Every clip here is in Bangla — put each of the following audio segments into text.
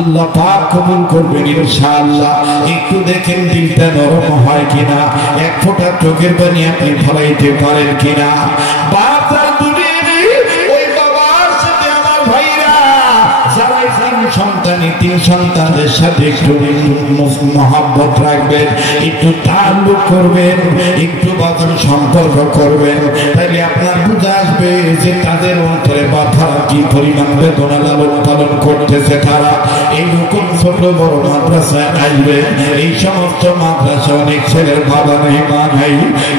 আল্লাহ পাক কবুল করবেন ইনশাআল্লাহ। একটু দেখেন দিলটা নরম হয় কিনা, এক ফোঁটা চোখের পানি আপনি ফলাইতে পারেন কিনা। বাবা দুনিয়ারে ওই বাবার সাথে আমার ভাইরা যারা তিন সন্তানদের সাথে একটু মহব্বত রাখবেন, একটু তাল্লুক করবেন, একটু বাদন সম্পর্ক করবেন, তাইলে আপনার বুঝে আসবে যে তাদের অন্তরে বাধারা কি পরিমাণ বেদনা লালন পালন করতেছে। তারা এইরকম ছোট বড় মাদ্রাসায় আসবে। এই সমস্ত মাদ্রাসা অনেক ছেলের বাবা নেই মা নাই,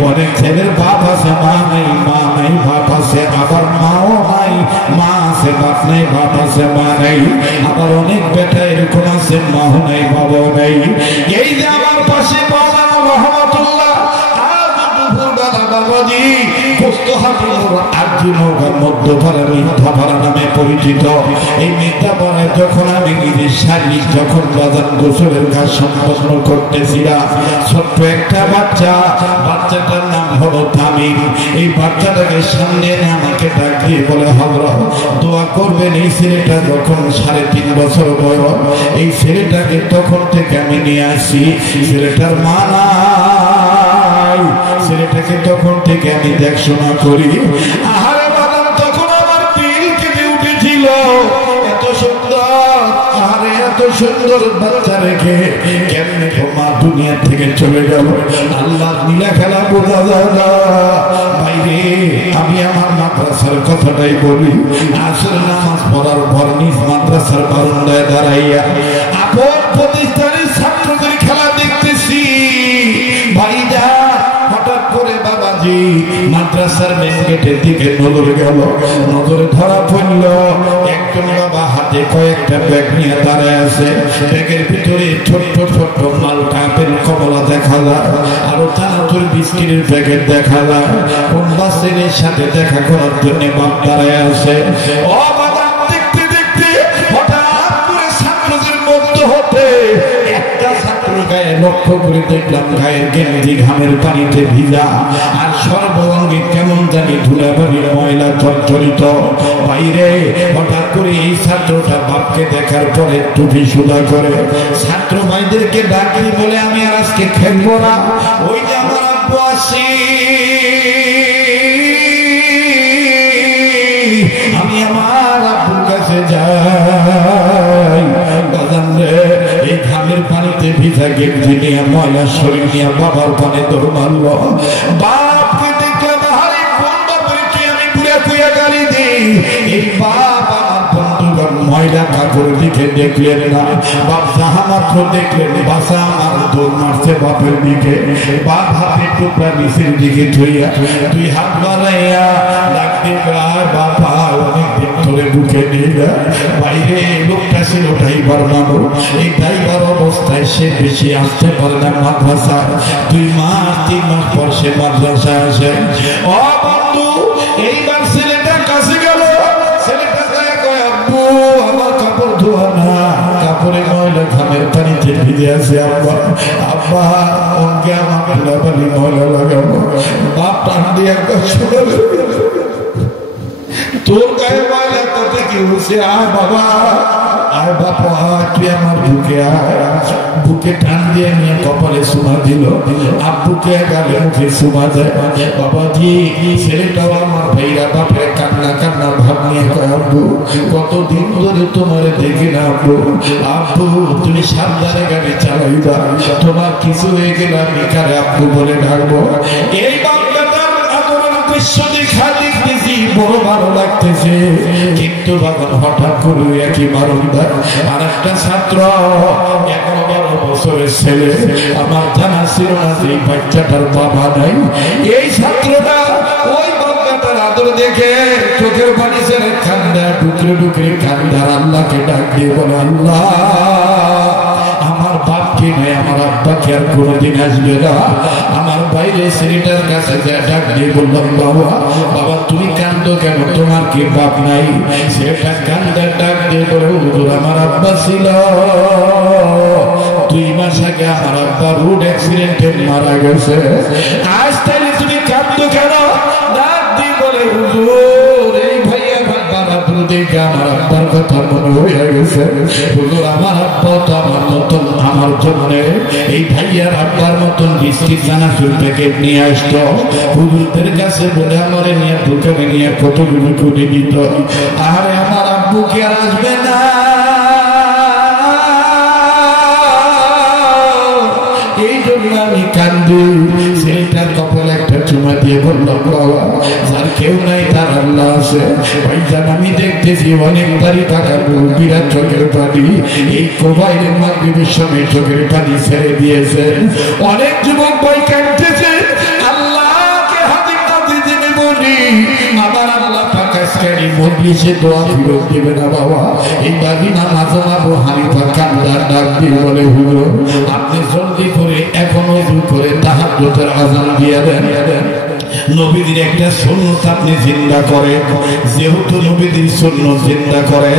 অনেক ছেলের বাপ আছে মা নাই, মা নাই বাপ আছে, আবার মাও নাই, মা আছে বাপ নাই, বাপ আছে মা নাই, আবার অনেক বেটা এরকম আছে মাও নাই বাবাও নাই। এই যে আমার পাশে বাবা রহমতুল্লাহ আজ দুপুরবেলা বাবাজি নামে পরিচিত এই মিথ্যাপাড়ায় যখন আমি নিজের শারীরিক যখন বাজার গোসলের কাজ সম্পন্ন করতেছিলাম, ছোট্ট একটা বাচ্চাটার নাম হলো তামিম। এই বাচ্চাটাকে সামনে এনে আমাকে ডাক দিয়ে বলে, হযরত দোয়া করবেন এই ছেলেটা যখন 3.5 বছর বয়স, এই ছেলেটাকে তখন থেকে আমি নিয়ে আসি, ছেলেটার মা নাই, ছেলেটাকে তখন থেকে আমি দেখশোনা করি। আহারে বাদাম তখন আমার দিল কেঁপে উঠেছিল, এত সুন্দর, আহারে এত সুন্দর বাচ্চা রেখে কেমনে মা দুনিয়া থেকে চলে গেল। আল্লাহ নীলা খেলা বোঝা যায় না বাইরে। আমি আমার মাদ্রাসার কথাটাই বলি, আসর নামাজ পড়ার পর নিজ মাদ্রাসার বারান্দায় দাঁড়াইয়া আপন প্রতিষ্ঠানের ছাত্রদের খেলা দেখতেছি ভাইরা। হঠাৎ করে বাবাজি মাদ্রাসার মেন গেটের দিকে নজর গেল, নজরে ধরা পড়ল একজন বাবা হাতে কয়েকটা ব্যাগ নিয়ে দাঁড়ায় আছে। ব্যাগের ভিতরে ছোট্ট ছোট্ট মালটা আপেল কমলা দেখা যায়, আরো চানাচুর বিস্কিটের প্যাকেট দেখা যায়। কোন বাচ্চাদের সাথে দেখা করার জন্য বাপ দাঁড়ায় আছে। ও বাবা দেখতে দেখতে হঠাৎ করে ছাত্রদের মধ্যে হতে একটা ছাত্র গায়ে লক্ষ্য করে দেখলাম গায়ের গেঞ্জি ঘামের পানিতে ভিজা, আর সর্বাঙ্গে কেমন জানি ধুলাবাড়ির ময়লা জর্জরিত। বাইরে হঠাৎ করে এই ছাত্রটা বাপকে দেখার পরে টুপি সুদা করে ছাত্র ভাইদেরকে ডাকি বলে, আমি আর আজকে খেলবো না, ওই যে আমার আব্বু আসি, আমি আমার আব্বুর কাছে যাই। এই ঘামের পানিতে ভিজা গেঞ্জি নিয়ে ময়লা শরীর নিয়ে বাবার পানে দৌড় মারল। বাপকে দেখলাম, হারে কোন বাপের কি আমি পুরা পুয়া গালি দিই। এই বাপ আমার বন্ধুগণ ময়লা কাপড় দিকে দেখলেন না, বাপ যাহা মাত্র দেখলেন বাসা আমার দৌড় মারছে বাপের দিকে। বাপ হাতে টুকরা নিচের দিকে ধুইয়া দুই হাত বাড়াইয়া ডাকতে গায়, বাবা অনেকদিন ধরে বুকে নিয়ে বাইরে। লোকটা ছিল ড্রাইভার মানুষ, এই ড্রাইভার অবস্থায় সে বেশি আসতে পারে না মাদ্রাসা। 2 মাস 3 মাস পর সে মাদ্রাসা আসে। ও বন্ধু এইবার ছেলেটা কাছে গেল, ছেলেটা কয়, আব্বু আমার কাপড় ধোয়া না, কাপড়ে ময়লা ঘামের পানিতে ভিজে আছে। আব্বা আব্বা অঙ্গে আমার ধুলাবালি ময়লা লাগাবো। বাপ টান দিয়ে তোর গায়ে ময়লা তাতে কি হচ্ছে, আয় বাবা আয় বাপা আয়, তুই আমার বুকে আয়। বুকে টান দিয়ে নিয়ে কপালে চুমা দিল, আব্বুকে গালে মুখে চুমা দেয়। বাবাজি ছেলেটাও আমার ভাইরা বাপের কান্না কান্না ভাব নিয়ে কয়, আব্বু কতদিন ধরে তোমার দেখি না আব্বু, আব্বু তুমি সাবধানে গাড়ি চালাইবা, তোমার কিছু হয়ে গেলে আমি কারে আব্বু বলে ডাকবো। এই বাচ্চাটার আদরের দৃশ্য দেখা দেখতেছি বড় ভালো লাগতেছে, কিন্তু বাবার হঠাৎ করে একই বারান্দা আর একটা ছাত্র 11-12 বছরের ছেলে, আমার জানা ছিল না যে এই বাচ্চাটার বাবা নাই। এই ছাত্রটা ওই বাচ্চাটার আদর দেখে চোখের পানি ছেড়ে কান্দা, ঢুকরে ঢুকরে কান্দার আল্লাহকে ডাক দিয়ে বলে, আল্লাহ আমার বাপকে নাই, আমার আব্বাকে আর কোনোদিন আসবে না। আমার বাইরে ছেলেটার কাছে ডাক দিয়ে বললাম, বাবা বাবা তুমি কান্দো কেন, তোমার কি বাপ নাই? ছেলেটা কান্দার ডাক দিয়ে বলে, হুজুর আমার আব্বা ছিল, 2 মাস আগে আমার আব্বা রোড অ্যাক্সিডেন্টে মারা গেছে। আজ তাহলে তুমি কান্দো কেন? ডাক দিয়ে বলে, হুজুর এই ভাইয়া বাবা দেখে আমার আব্বার কথা মনে হয়ে গেছে। হুজুর আমার আব্বা তো আমার মতন, আমার জন্য এই ভাইয়ার আব্বার মতন বিস্কিট চানাচুর প্যাকেট নিয়ে আসতো। হুজুরদের কাছে বলে আমারে নিয়ে দোকানে নিয়ে কতগুলো করে দিত। আরে আমার আব্বু কি আর আসবে না? এই জন্য আমি কান্দি। ছেলেটার কপালে একটা চুমা দিয়ে বললাম, বাবা যার কেউ নাই তার আল্লাহ আছে। ভাইজান আমি দেখতেছি অনেক বাড়ি টাকা বিরাট চোখের পানি এই কোবাইলের মাগরিবের সময় চোখের পানি ছেড়ে দিয়েছে। অনেক যুবক ভাই কাঁদতেছে। আল্লাহকে হাতে কাঁদে জেনে বলি আমার আল্লাহ পাকাশকারী মজলিসে দোয়া ফিরত দেবে না বাবা। এই বাড়ি নামাজ আবু হানিফা কান্দার ডাক দিয়ে বলে, হুজুর আপনি জলদি করে এখনো দূর করে তাহাজ্জুদের আযান দিয়ে দেন। নবীদের একটা সুন্নাত আপনি জিন্দা করে, যেহেতু নবীদের সুন্নাত জিন্দা করে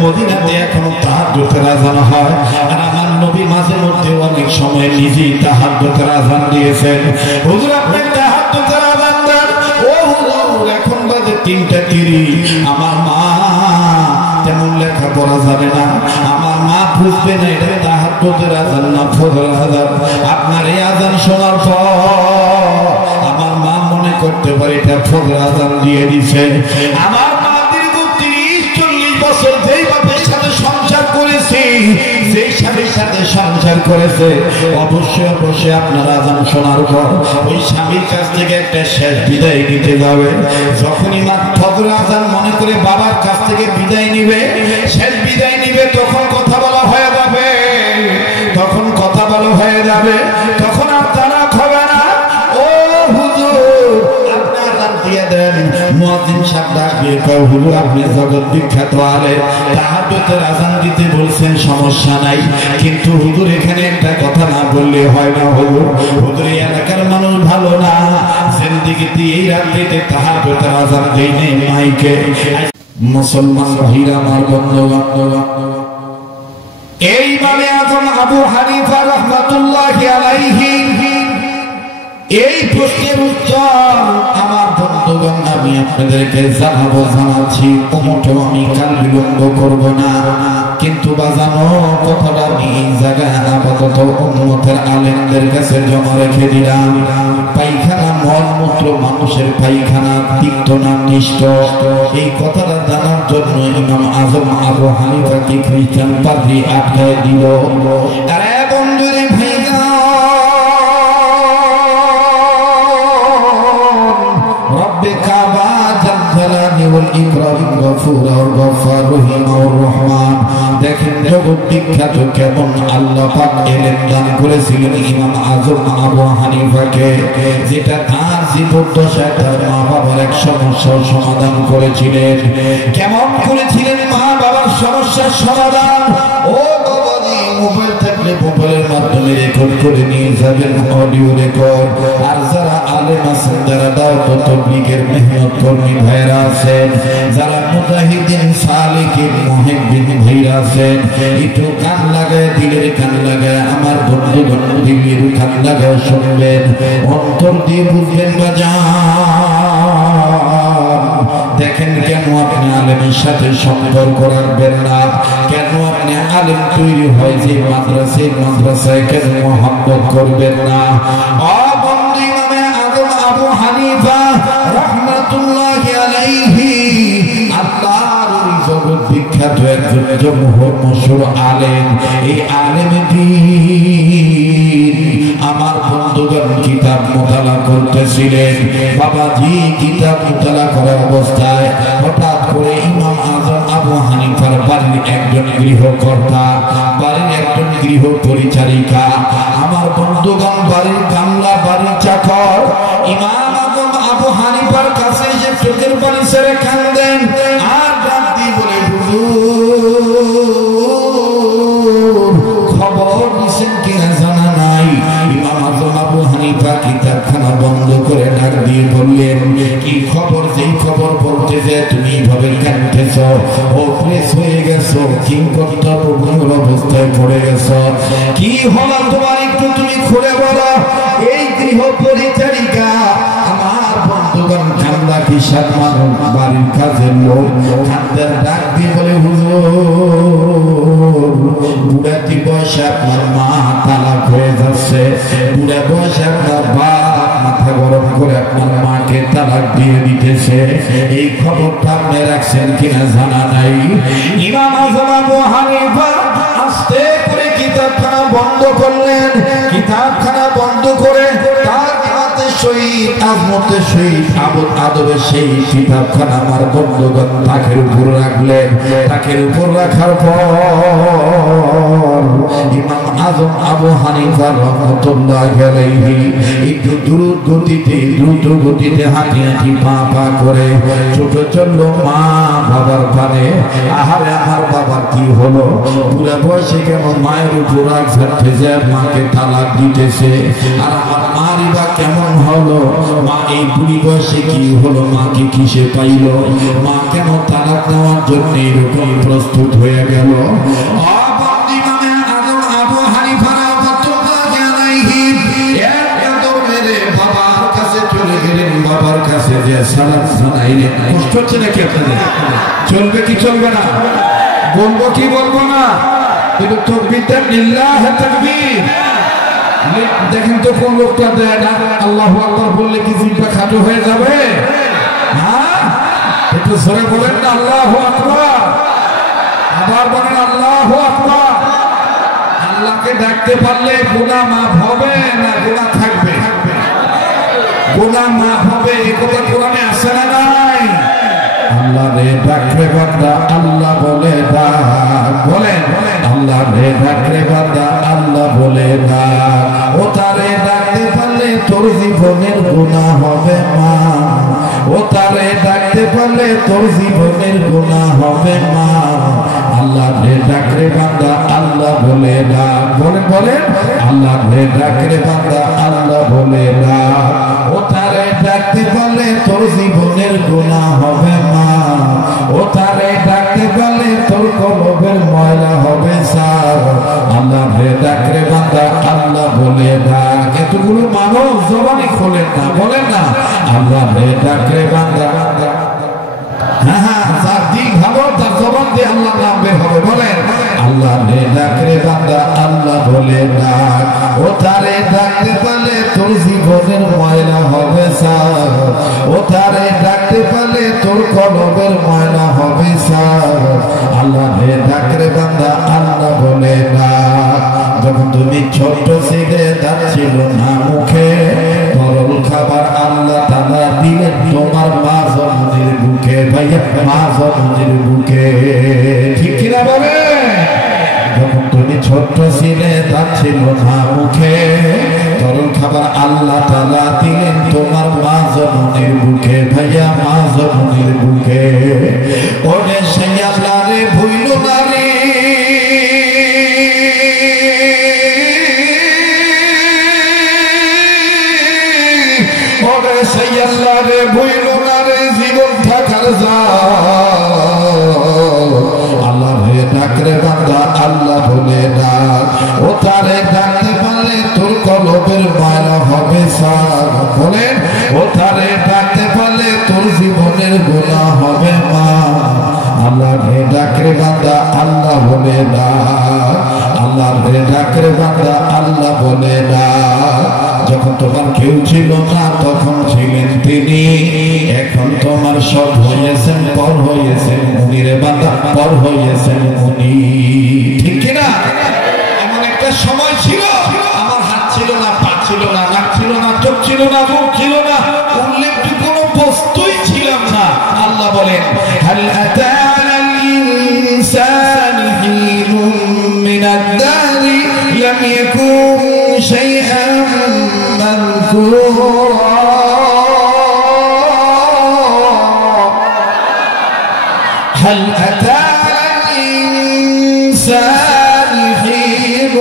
মদিনাতে এখনো তাহাজ্জুদের আযান হয়। আর আমার নবী মাঝে মধ্যে অনেক সময় নিজেই তাহাজ্জুদের আযান দিয়েছেন। হুজুর আপনি তাহাজ্জুদের আযান দেন। ও হুজুর এখন বাজে 3:30। আমার মা তেমন লেখাপড়া জানে না, আমার মা বুঝবে না এটা তাহাজ্জুদের আযান না ফজরের আযান। আপনার এই আযান শোনার পর আমার মা মনে করতে পারে এটা ফজরের আযান দিয়ে দিছে। আমার মা দীর্ঘ 30-40 বছর যেই বাপের সাথে সংসার করেছে, যেই স্বামীর সাথে সংসার করেছে, অবশ্যই অবশ্যই আপনার আযান শোনার পর ওই স্বামীর কাছ থেকে একটা শেষ বিদায় নিতে যাবে। যখনই মা ফজরের আযান মনে করে বাবার কাছ থেকে বিদায় নিবে, শেষ বিদায় নিবে, তখন কথা বলা হয়ে যাবে, তখন কথা বলা হয়ে যাবে, তখন আর তারা হবে না। ও হুজুর আপনি আযান দিয়ে দেন। মুয়াজ্জিন সাহেব ডাক দিয়ে কয়, হুজুর আপনি জগৎ বিখ্যাত আলেম, তাহাজ্জুদের আযান দিতে বলছেন সমস্যা নাই, কিন্তু হুজুর এখানে একটা কথা না বললে হয় না। হুজুর এই এলাকার মানুষ ভালো না, জিন্দেগিতে এই রাত্রিতে তাহাজ্জুদের আযান দেই নেই মাইকে। মুসলমান ভাইরা আমার বন্ধুবান্ধব, এই ইমামে আযম আবু হানিফা রাহমাতুল্লাহি আলাইহি এই প্রশ্নের উত্তর আমার বন্ধুগণ আমি আপনাদেরকে জানাচ্ছি। মোটেও আমি কাল বিলম্ব করব না, কিন্তু বাজানো কথাটা আমি এই জায়গায় আপাতত উম্মতের আলেমদের কাছে জমা রেখে দিলাম। পায়খানা মলমূত্র মানুষের পায়খানা তিক্ত না মিষ্ট, এই কথাটা জানার জন্য ইমাম আযম আবু হানিফাকে খ্রিস্টান পাদ্রী আটকায় দিল। আরে বন্ধুরে ভাইরা, রব্বে কাবা জাল জালালি ওয়াল ইকরাম গফুর আর গফফার রহিম আর রহমান। দেখেন জগৎ বিখ্যাত কেমন আল্লাহ পাক এলেম দান করেছিলেন ইমাম আযম আবু হানিফাকে, যেটা তার জীবদ্দশায় তার মা বাবার এক সমস্যার সমাধান করেছিলেন। কেমন করেছিলেন মা বাবার সমস্যার সমাধান? ও বাবাজি, মোবাইল থাকলে মোবাইলের মাধ্যমে রেকর্ড করে নিয়ে যাবেন, অডিও রেকর্ড। আর যারা আলেম আছেন, যারা দাওয়াত তাবলীগের মেহনত কর্মী ভাইরা আছেন, যারা মুজাহিদিন সালিকিন মুহিব্বিন ভাইরা আছেন, একটু কান লাগায়, দিলের কান লাগায় আমার বন্ধুগণ দিলের কান লাগায় শুনবেন, অন্তর দিয়ে বুঝবেন বাজান। দেখেন কেন আপনি আলেমের সাথে সম্পর্ক রাখবেন না, কেন আপনি আলেম তৈরি হয় যে মাদ্রাসায় কেন মোহাম্মত করবেন না? বন্ধু ইমামে আযম আবু হানিফা রাহমাতুল্লাহি আলাইহি আল্লাহর জগৎ বিখ্যাত একজন জমহুর মশহুর আলেম। এই আলেম দ্বীন আমার বন্ধুগণ কিতাব মুতালা করতেছিলেন। বাবাজি কিতাব মুতালা করার অবস্থায় হঠাৎ করে ইমাম আযম আবু হানিফার বাড়ির একজন গৃহকর্তা, বাড়ির একজন গৃহ পরিচারিকা, আমার বন্ধুগণ বাড়ির কামলা, বাড়ির চাকর ইমাম আযম আবু হানিফার কাছে এসে চোখের পানি ছেড়ে কাঁদেন আর ডাক দিয়ে বলে, হুজুর খবর নিছেন কিনা জানা নাই। ইমাম আযম আবু হানিফা কিতাবখানা বন্ধ করে ডাক দিয়ে বললেন, কি খবর? যেই খবর বলতে যে তুমি এইভাবে কাঁদতেছ, ও প্রেস হয়ে গেছো, কি কর্তব্যের অবস্থায় পড়ে গেছ, কি হলো তোমার একটু তুমি খুলে বলো। এই গৃহ পরিচারিকা আমার বন্ধুগণ আমরা কিসার মানুষ বাড়ির কাজের লোক খাদ্যের ডাক দিয়ে বলে হুজুর বুড়াটি বয়সে আপনার মা তালাক হয়ে যাচ্ছে, বুড়া বয়সে আপনার বাপ মাথা গরম করে আপনার মাকে তালাক দিয়ে দিতেছে, এই খবরটা আপনি রাখছেন কিনা জানা নাই। ইমাম আযম আবু হানিফা আস্তে করে কিতাবখানা বন্ধ করলেন, কিতাবখানা বন্ধ করে তার শহীদ আজমতে শহীদ আদবের সেই কিতাবখানা আমার বন্ধুগণ তাকের উপর রাখলেন। তাকের উপর রাখার পর ইমাম আযম আবু হানিফা রাহমাতুল্লাহি আলাইহি একটু দ্রুত গতিতে হাঁটি হাঁটি পা পা করে ছুটে চলল মা বাবার পানে। আহারে আমার বাবার কি হলো, পুরা বয়সে কেমন মায়ের উপর রাগ ঝাড়তেছে, মাকে তালাক দিতেছে, আর আমার মারই বা কেমন হলো, মা এই বুড়ি বয়সে কি হলো, মাকে কিসে পাইল, মা কেন তালাক নেওয়ার জন্য এরকম প্রস্তুত হয়ে গেল। বাবার কাছে যে সালাম জানাইলেন, কষ্ট হচ্ছে নাকি আপনাদের? চলবে কি চলবে না? বলবো কি বলবো না? কিন্তু তাকবীর দেন, লিল্লাহ তাকবীর। দেখেন তো কোন লোকটা দেয় না আল্লাহু আকবার বললে কি জিহ্বা খাটো হয়ে যাবে? হ্যাঁ, একটু জোরে বলেন না আল্লাহু আকবার, আবার বলেন আল্লাহু আকবার। আল্লাহকে ডাকতে পারলে গুনাহ মাফ হবে না গুনাহ থাকবে? গুনাহ মাফ হবে, এই কথা কোরআনে আছে না নাই? আল্লাহ রে ডাকলে বান্দা আল্লাহ বলে ডাক, বলেন আল্লাহ রে ডাকলে বান্দা আল্লাহ বলে ডাক। ও তারে ডাকতে পারলে তোর জীবনের গুনাহ হবে মা, ও তারে ডাকতে পারলে তোর জীবনের গুনাহ হবে মা। আল্লাহ রে ডাকলে বান্দা আল্লাহ বলে ডাক, বলেন বলেন আল্লাহ রে ডাকলে বান্দা আল্লাহ বলে ডাক। ও তারে ডাকতে পারলে তোর জীবনের গুনাহ হবে মা, ও তারে ডাকতে পারলে তোর কলবের ময়লা হবে সার। আল্লাহ রে ডাকলে বান্দা আল্লাহ বলে ডাক। এতগুলো মানুষ জবানি খোলেন না, বলেন না আল্লাহ রে ডাকলে বান্দা। হ্যাঁ হ্যাঁ, যার দিক ভালো তার জবান দিয়ে আল্লাহ নাম বের হবে, বলেন আল্লাহ রে ডাকলে বান্দা আল্লাহ বলে ডাক। ও তারে ডাকতে পারলে তোর জীবনের ময়লা হবে সার, ও তারে ডাকতে পারলে তোর কলবের ময়লা হবে সার। আল্লাহ রে ডাকলে বান্দা আল্লাহ বলে ডাক। যখন তুমি ছোট ছিলে দাঁত ছিল না মুখে, তরল খাবার আল্লাহ তাআলা দিলেন তোমার মা জননীর বুকে, ভাইয়া মা জননীর বুকে, ঠিক কিনা বলে? যখন তুমি ছোট ছিলে দাঁত ছিল না মুখে, তরল খাবার আল্লাহ তাআলা দিলেন তোমার মা জননীর বুকে, ভাইয়া মা জননীর বুকে। ওরে সেই আল্লাহ রে ভুইল না রে, ওরে সেই আল্লাহ রে ভুইল না রে, জীবন থাকার আল্লাহ রে ডাকরে বান্দা আল্লাহ বলে ডাক। ও তারে ডাকতে পারলে তোর কলবের ময়লা হবে সার, বলেন ও তারে ডাকতে পারলে তোর জীবনের গুনাহ হবে মা। আল্লাহ রে ডাকরে বান্দা আল্লাহ বলে ডাক, আল্লাহ রে ডাকরে বান্দা আল্লাহ বলে ডাক। যখন তোমার কেউ ছিল না তখন ছিলেন তিনি, এখন তোমার সব হয়েছেন পর হয়েছেন উনি রে বান্দা, পর হয়েছেন উনি, ঠিক কিনা? এমন একটা সময় ছিল আমার হাত ছিল না, পা ছিল না, নাক ছিল না, চোখ ছিল না, মুখ ছিল না, উল্লেখ্য কোনো বস্তুই ছিলাম না। আল্লাহ বলেন হাল আতা আলাল ইনসানি হিনুম মিনাদ দারি লাম ইয়াকুন শাইআন মাযকুরা। هل أتى الإنسان حين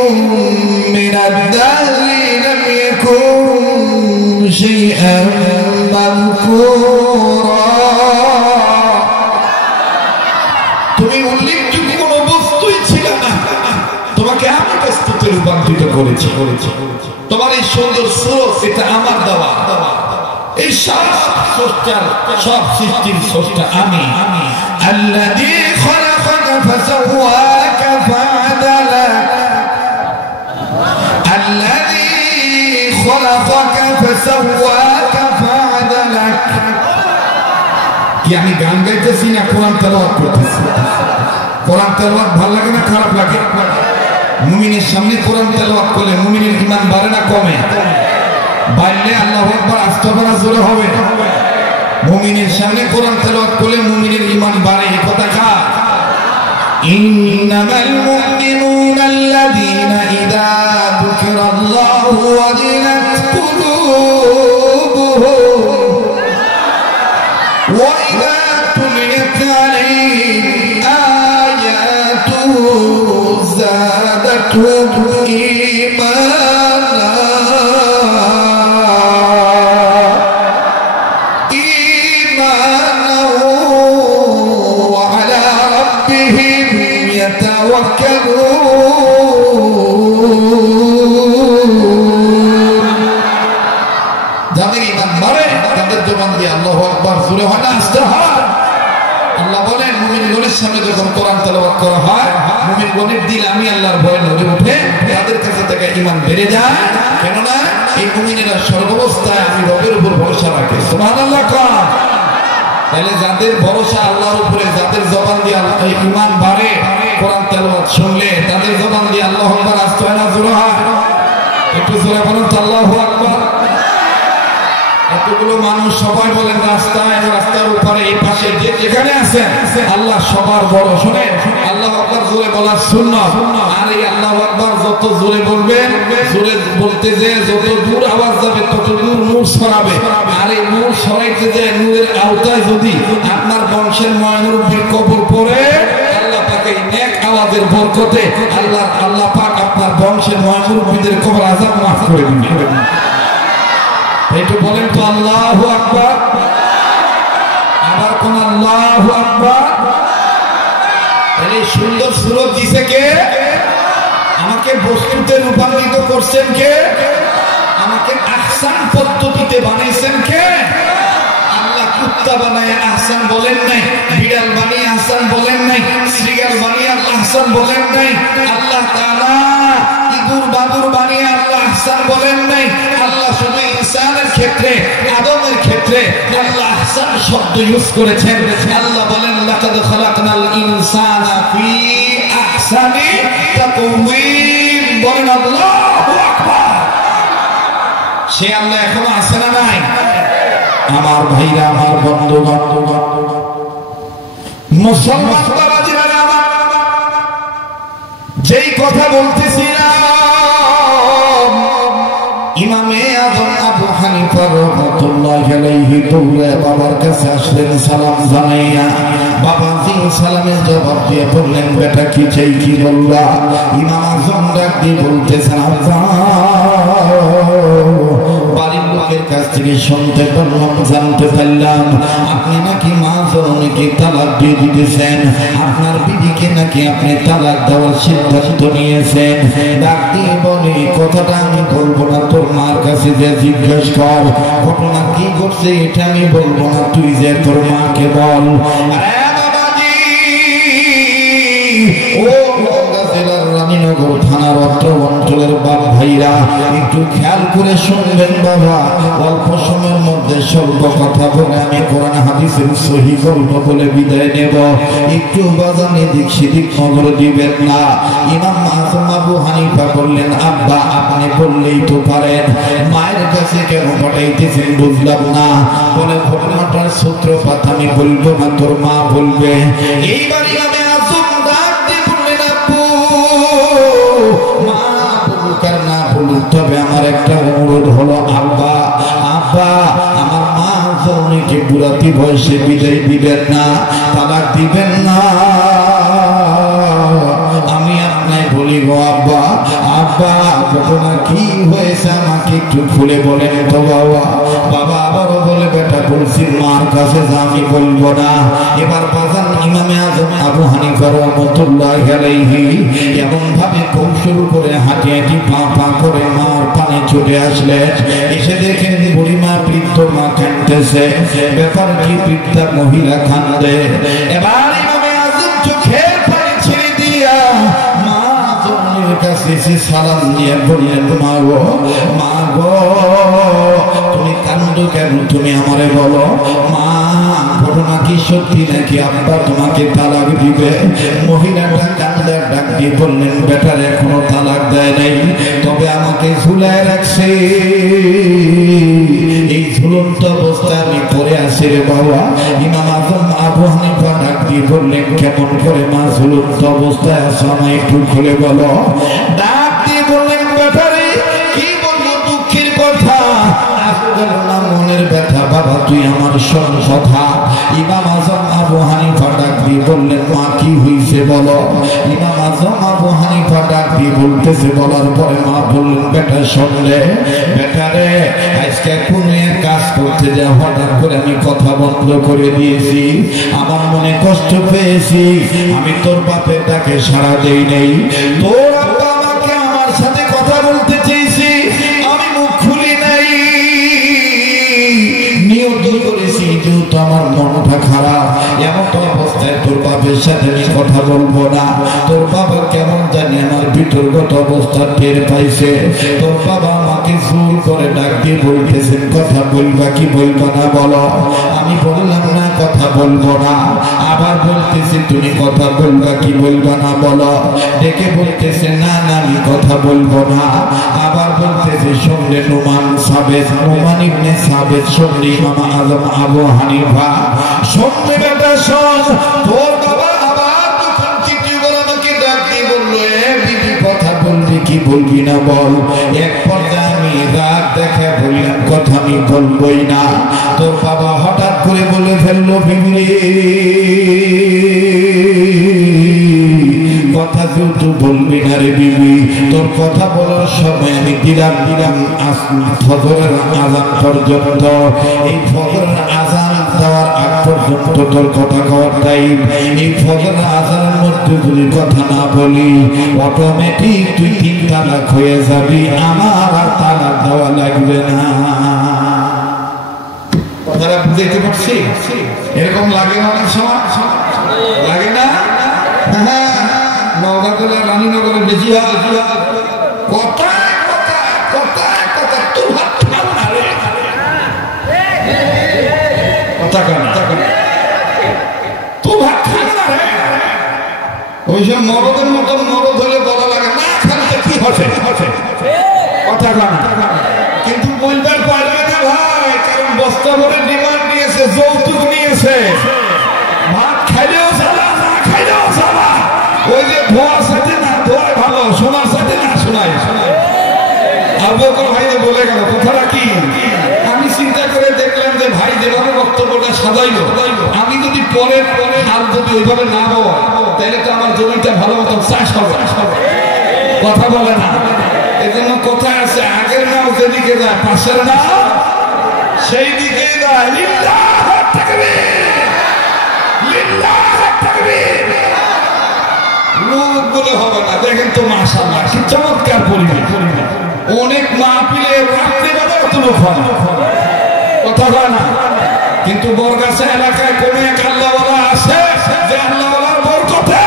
من الدهر لم يكن شيئا مذكورا। তুমি উল্লেখযোগ্য কোন বস্তুই ছিল না, তোমাকে আমি বস্তুতে রূপান্তরিত করেছি। তোমার এই সুন্দর সুরত এটা আমার দেওয়া, এই সব স্রষ্টার, সব সৃষ্টির স্রষ্টা আমি। আল্লাযী খালাকাকা ফাসাওয়াকা ফাআদালাক, আল্লাযী খালাকাকা ফাসাওয়াকা ফাআদালাক। কি আমি গান গাইতেছি না কোরআন তেলাওয়াত করতেছি? কোরআন তেলাওয়াত ভালো লাগে না খারাপ লাগে? মুমিনের সামনে কোরআন তেলাওয়াত করলে মুমিনের ঈমান বাড়ে না কমে? বাড়লে আল্লাহু আকবার আস্তাগফিরুল্লাহ জোরে হবে। মুমিনের সামনে কোরআন তেলাওয়াত করলে মুমিনের ঈমান বাড়ে, এই কথা কা? ইন্নামাল মুমিনুনা আল্লাযীনা ইযা যুকিরাল্লাহু ওয়াজিলাত কুলুবুহুম ওয়া ইযা তুলিয়াত আলাইহিম আয়াতুহু যাদাতুহুম ঈমানা ওয়া আলা রাব্বিহিম ইয়াতাওয়াক্কালুন। যাদের ঈমান বাড়ে তাদের জবান দিয়ে আল্লাহু আকবার জোরে হয় না আস্তে হয়? আল্লাহ বলেন মুমিনগণের সামনে যখন কোরআন তেলাওয়াত করা হয় মুমিনগণের দিল আমি আল্লাহর ভয়ে নড়ে ওঠে, তাদের কাছে থেকে ঈমান বেড়ে যায়। কেননা এই মুমিনেরা সর্বাবস্থায় আমি রবের উপর ভরসা রাখে। সুবহানাল্লাহ। তাহলে যাদের ভরসা আল্লাহর উপরে, যাদের জবান দিয়ে ঈমান বাড়ে কোরআন তেলাওয়াত শুনলে, তাদের জবান দিয়ে আল্লাহু আকবার আসতে হয় না জোরে হয়? একটু জোরে বলুন তো আল্লাহু আকবার। এতগুলো মানুষ সবাই বলেন রাস্তায়, রাস্তার উপরে এই পাশে যেখানে আছেন আল্লাহ সবার বড়। শুনেন আল্লাহু আকবার জোরে বলার সুন্নাত। আর এই আল্লাহু আকবার যত জোরে বলবেন, জোরে বলতে যে যত দূর আওয়াজ যাবে তত দূর নূর ছড়াবে। আর এই নূর ছড়াইতে যে নূরের আওতায় যদি আপনার বংশের ময়মুরব্বির কবর পড়ে, আল্লাহ পাক এই নেক আওয়াজের বরকতে আল্লাহ পাক আপনার বংশের ময়মুরব্বিদের কবর আযাব মাফ করে দিবেন। একটু বলেন তো আল্লাহু আকবার। আবার কোন আল্লাহু আকবার। এই সুন্দর সুরত দিছে কে? আমাকে বস্তুতে রূপান্তরিত করছেন কে? আমাকে আহসান পদ্ধতিতে বানাইছেন কে? আল্লাহ কুত্তা বানায় আহসান বলেন নাই, বিড়াল বানিয়ে আহসান বলেন নাই, শ্রীগাল বানিয়ে আহসান বলেন নাই, আল্লাহ তাআলা ইঁদুর বাদুর বানিয়ে আল্লাহ আহসান বলেন নাই। আল্লাহ শুধু ইনসানের ক্ষেত্রে, আদমের ক্ষেত্রে আল্লাহ আহসান শব্দ ইউজ করেছেন। আল্লাহ বলেন লাকাদ খালাকনাল ইনসানা ফি আহসানি তাকওয়িম। বলেন আল্লাহু আকবার। সে আল্লাহ এখনো আছে না নাই? আমার ভাইরা, আমার বন্ধুগণ, মুসলমান বাবাজিরা, যেই কথা বলতেছিলাম ইমামে আযম আবু হানিফা রাহমাতুল্লাহি আলাইহি দৌড়ে বাবার কাছে আসলেন সালাম জানাইয়া। বাবাজি সালামের জবাব দিয়ে বললেন বেটা কি চাই, কি বলবা? ইমাম আযম ডাক দিয়ে বলতেছেন আব্বা, বাড়ির লোকের কাছ থেকে শুনতে পারলাম, জানতে পারলাম আপনি নাকি মা জননীকে তালাক দিয়ে দিতেছেন, আপনার বিবিকে নাকি আপনি তালাক দেওয়ার সিদ্ধান্ত নিয়েছেন। ডাক দিয়ে বলে কথাটা আমি বলবো না, তোর মার কাছে যে জিজ্ঞেস কর ঘটনা কি ঘটছে, এটা আমি বলবো না, তুই যে তোর মাকে বল। রানীনগর থানার অত্র অঞ্চলের বাপ ভাইরা একটু খেয়াল করে শুনবেন বাবা। অল্প সময়ের মধ্যে স্বল্প কথা বলে আমি কোরআন হাদিসের সহি গল্প বলে বিদায় নেব। একটু বাজান এদিক সেদিক নজর দিবেন না। ইমাম আযম আবু হানিফা বললেন আব্বা আপনি বললেই তো পারেন, মায়ের কাছে কেন পাঠাইতেছেন বুঝলাম না। বলে ঘটনাটার সূত্রপাত আমি বলবো না, তোর মা বলবে। এইবার ইমামে আযম মা বলুক আর না বলুক, তবে আমার একটা অনুরোধ হলো আব্বা, আব্বা আমার মা জননীকে বুড়াতি বয়সে বিদায় দিবেন না, তালাক দিবেন না। আমি আপনাকে বলি গো আব্বা, আব্বা ঘটনা কি হয়েছে আমাকে একটু খুলে বলেন তো বাবা। বাবা আবারও বলে বেটা বলছি মার কাছে যা, আমি বলবো না। এবার বাজান ইমামে আযম আবু হানিফা রাহমাতুল্লাহি আলাইহি এমন ভাবে কৌশল করে হাঁটি হাঁটি পা পা করে মার পানে ছুটে আসলেন। এসে দেখেন বুড়িমা বৃদ্ধ মা কাঁদতেছে। ব্যাপার কি? বৃদ্ধা মহিলা কাঁদে। এবার ইমামে আজম চোখের পানি ছেড়ে দিয়া মা জননীর কাছে এসে সালাম দিয়ে বললেন, মা গো, মা গো, তুমি কান্দো কেন? তুমি আমারে বলো। মা, ঘটনা কি সত্যি নাকি আব্বা তোমাকে তালাক দিবে? মহিলাটা কান্দে ডাক দিয়ে বললেন, বেটার এখনো তালাক দেয় নাই, তবে আমাকে ঝুলায় রাখছে। এই ঝুলন্ত অবস্থায় আমি পড়ে আছি রে বাবা। ইমাম আজম আবু হানিফা ডাক দিয়ে বললেন, কেমন করে মা ঝুলন্ত অবস্থায় আছো, আমায় একটু খুলে বলো। ডাক দিয়ে বললেন, বেটারে কি বলবো দুঃখের কথা, মনের ব্যথা, বাবা তুই আমার শোন কথা। ইমাম আজম আবু হানিফা ডাক দিয়ে বললেন, মা কি হইছে বলো। ইমাম আজম আবু হানিফা ডাক দিয়ে বলতেছে, বলার পরে মা বললেন, বেটা শুনলে, বেটারে আজকে কোনো এক কাজ করতে যা হঠাৎ করে আমি কথা বন্ধ করে দিয়েছি, আমার মনে কষ্ট পেয়েছি, আমি তোর বাপের ডাকে সাড়া দেই নেই। তোর আব্বা আমাকে আমার সাথে কথা বলতে চেয়েছি, আমি মুখ খুলি নাই, নিয়ত করেছি যেহেতু আমার মনটা খারাপ, এমন তো অবস্থায় তোর বাপের সাথে আমি কথা বলবো না। তোর বাবা কেমন জানি আমার বিতর্কত অবস্থা টের পাইছে। তোর বাবা আমাকে জোর করে ডাক দিয়ে বলতেছেন, কথা বলবা কি বলবা না বলো। আমি বললাম না কথা বলবো না। আবার বলতেছে, তুমি কথা বলবা কি বলবা না বলো। ডেকে বলতেছে, না না আমি কথা বলবো না। আবার বলতেছে, শুনলে নুমান সাবেদ, নুমান ইবনে সাবেদ শুনলি ইমাম আজম আবু হানিফা, শুনলে বেটা শোন, তোর বাবা আবার তখন চিঠি বলে আমাকে ডাক দিয়ে বললো, এ বিবি কথা বলবি কি বলবি না বল। এক পর্যায়ে আমি রাগ দেখে বললাম, কথা আমি বলবই না। তোর বাবা হঠাৎ করে বলে ফেললো, বিবি কথা যেহেতু বলবি না রে বিবি, তোর কথা বলার সময় আমি দিলাম ফজরের আযান পর্যন্ত, এই ফজরের আযান দেওয়ার আগ পর্যন্ত তোর কথা কওয়ার টাইম। এই ফজরের আযানের মধ্যে যদি কথা না বলি, অটোমেটিক তুই 3 তালাক হয়ে যাবি, আমার আর তালাক দেওয়া লাগবে না। কথাটা বুঝতে পারছি? এরকম লাগে না অনেক সময়, লাগে না? হ্যাঁ, নওগাঁতলা রানীনগরে বেশি হয়। কথা কথা কথা কথা তোর হাত খাও না রে, কথা কেন তোর হাত খাও না রে। ওইসব মরদের মতন মরদ হলে বলা লাগে না, খালিতে কি হচ্ছে কথা কেন। কিন্তু বলবার পারবে না ভাই, কারণ বস্তা ভরে ডিমান্ড নিয়েছে, যৌতুক নিয়েছে, ভাত খাইলেও জ্বালা, না খাইলেও জ্বালা। ওই যে ধোয়ার সাথে না ধোয়ায় ভালো, শোনার সাথে না শোনায়। আবু বকর ভাই বলে গেল, কথাটা কি? আমি চিন্তা করে দেখলাম যে ভাই যেভাবে বক্তব্যটা সাজাইলো, আমি যদি পরে আর যদি ওইভাবে না হওয়া, তাহলে তো আমার জমিটা ভালো মতো চাষ হবে, কথা বলে না। এজন্য কথা আছে, আগের নাও যেদিকে যায় পাশের নাও সেই দিকেই যায়। লিল্লাহ তাকবীর, লিল্লাহ তাকবীর। লোক বলে হবে না। দেখেন তো মাশাআল্লাহ কি চমৎকার পরিবেশ। অনেক মাহফিলে রাত্রে বেলা অত লোক হয়, কথা হয় না। কিন্তু বরগাছা এলাকায় কোন এক আল্লাহওয়ালা আছে, যে আল্লাহওয়ালার বরকতে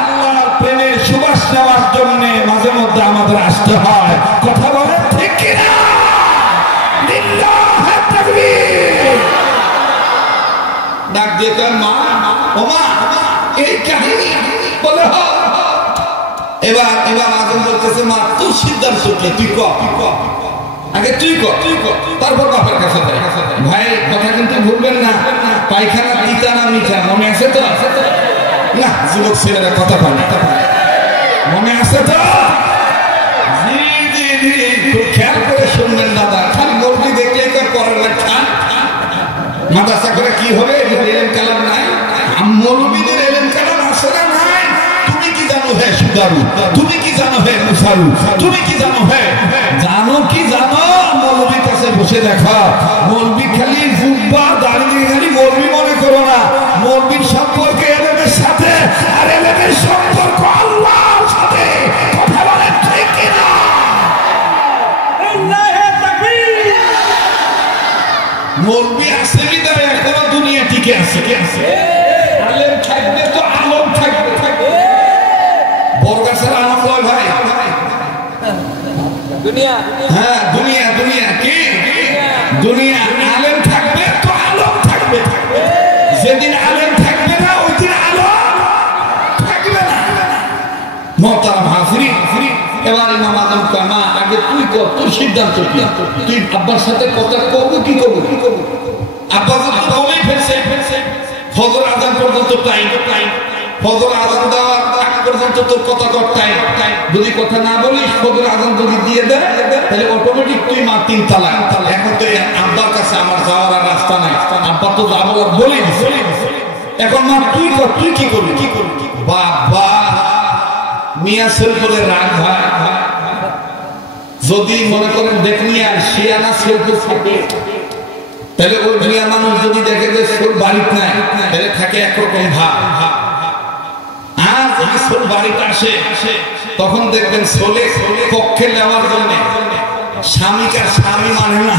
আল্লাহর প্রেমের সুবাস নেওয়ার জন্য মাঝে মধ্যে আমাদের আসতে হয়, কথা বলেন ঠিক কিনা? লিল্লাহ তাকবীর। ডাক দিয়ে কর, মা ও মা, এই কাহিনী বলে এবার এবার আজম বলতেছে, মা তুই সিদ্ধান্ত কে, তুই ক, আগে তুই ক, তারপর বাপের কাছে যাই। ভাই কথা কিন্তু ভুলবেন না, পায়খানা তিতা না মিঠা মনে আছে তো? না যুবক ছেলেরা কথা পায় না, মনে আছে তো? জি জি জি, খুব খেয়াল করে শুনবেন দাদা। খালি মুরগি দেখলেই তো পরের খান মাদ্রাসা করে কি হবে? এলেম কালাম নাই, মৌলবীদের এলেম কালাম আছে না নাই? তুমি কি জানো হে সুদারু, তুমি কি জানো হে মুসারু, তুমি কি জানো হে, জানো কি জানো? মৌলবীর কাছে বসে দেখো, মৌলবী খালি জুব্বা দাঁড়িয়ে খালি মৌলবী মনে করো না। মৌলবীর সম্পর্ক এলেমের সাথে, আর এলেমের সম্পর্ক আল্লাহর সাথে, কথা বলেন ঠিক কিনা? মৌলবী টিকে আছে। আলেম থাকবে তো আলম থাকবে। বরগাছের আলম লয় ভাই, দুনিয়া। হ্যাঁ দুনিয়া, দুনিয়া কি দুনিয়া। আলেম থাকবে তো আলম থাকবে। যেদিন আলেম থাকবে না ওই দিন আলম থাকবে না। মোহতারাম হাজিরিন, এবার ইমাম আজম কয় মা আগে তুই কর, তুই সিদ্ধান্ত কি, তুই আব্বার সাথে কথা করবো কি করবো। আব্বা যদি বলেই ফেলছে ফজর আজান পর্যন্ত টাইম, ফজর আজান দেওয়ার আগ পর্যন্ত তোর কথা কর টাইম। যদি কথা না বলিস ফজর আজান যদি দিয়ে দেয় তাহলে অটোমেটিক তুই মা 3 তালাক। এখন তো আব্বার কাছে আমার যাওয়ার আর রাস্তা নাই, আব্বা তো যা বলার বলেই দিছে। এখন মা তুই কর, তুই কি করবি। বাবা মিয়া সেলফোনের রাগ হয়। যদি মনে করেন দেখনি আর শিয়ানা সেলফোন থাকে তাহলে ওই মিয়া মানুষ যদি দেখে যে সোল বাড়িতে নাই তাহলে থাকে একরকম ভাব। আর যদি সোল বাড়িতে আসে তখন দেখবেন সোলে পক্ষে নেওয়ার জন্য স্বামীকে আর স্বামী মানে না,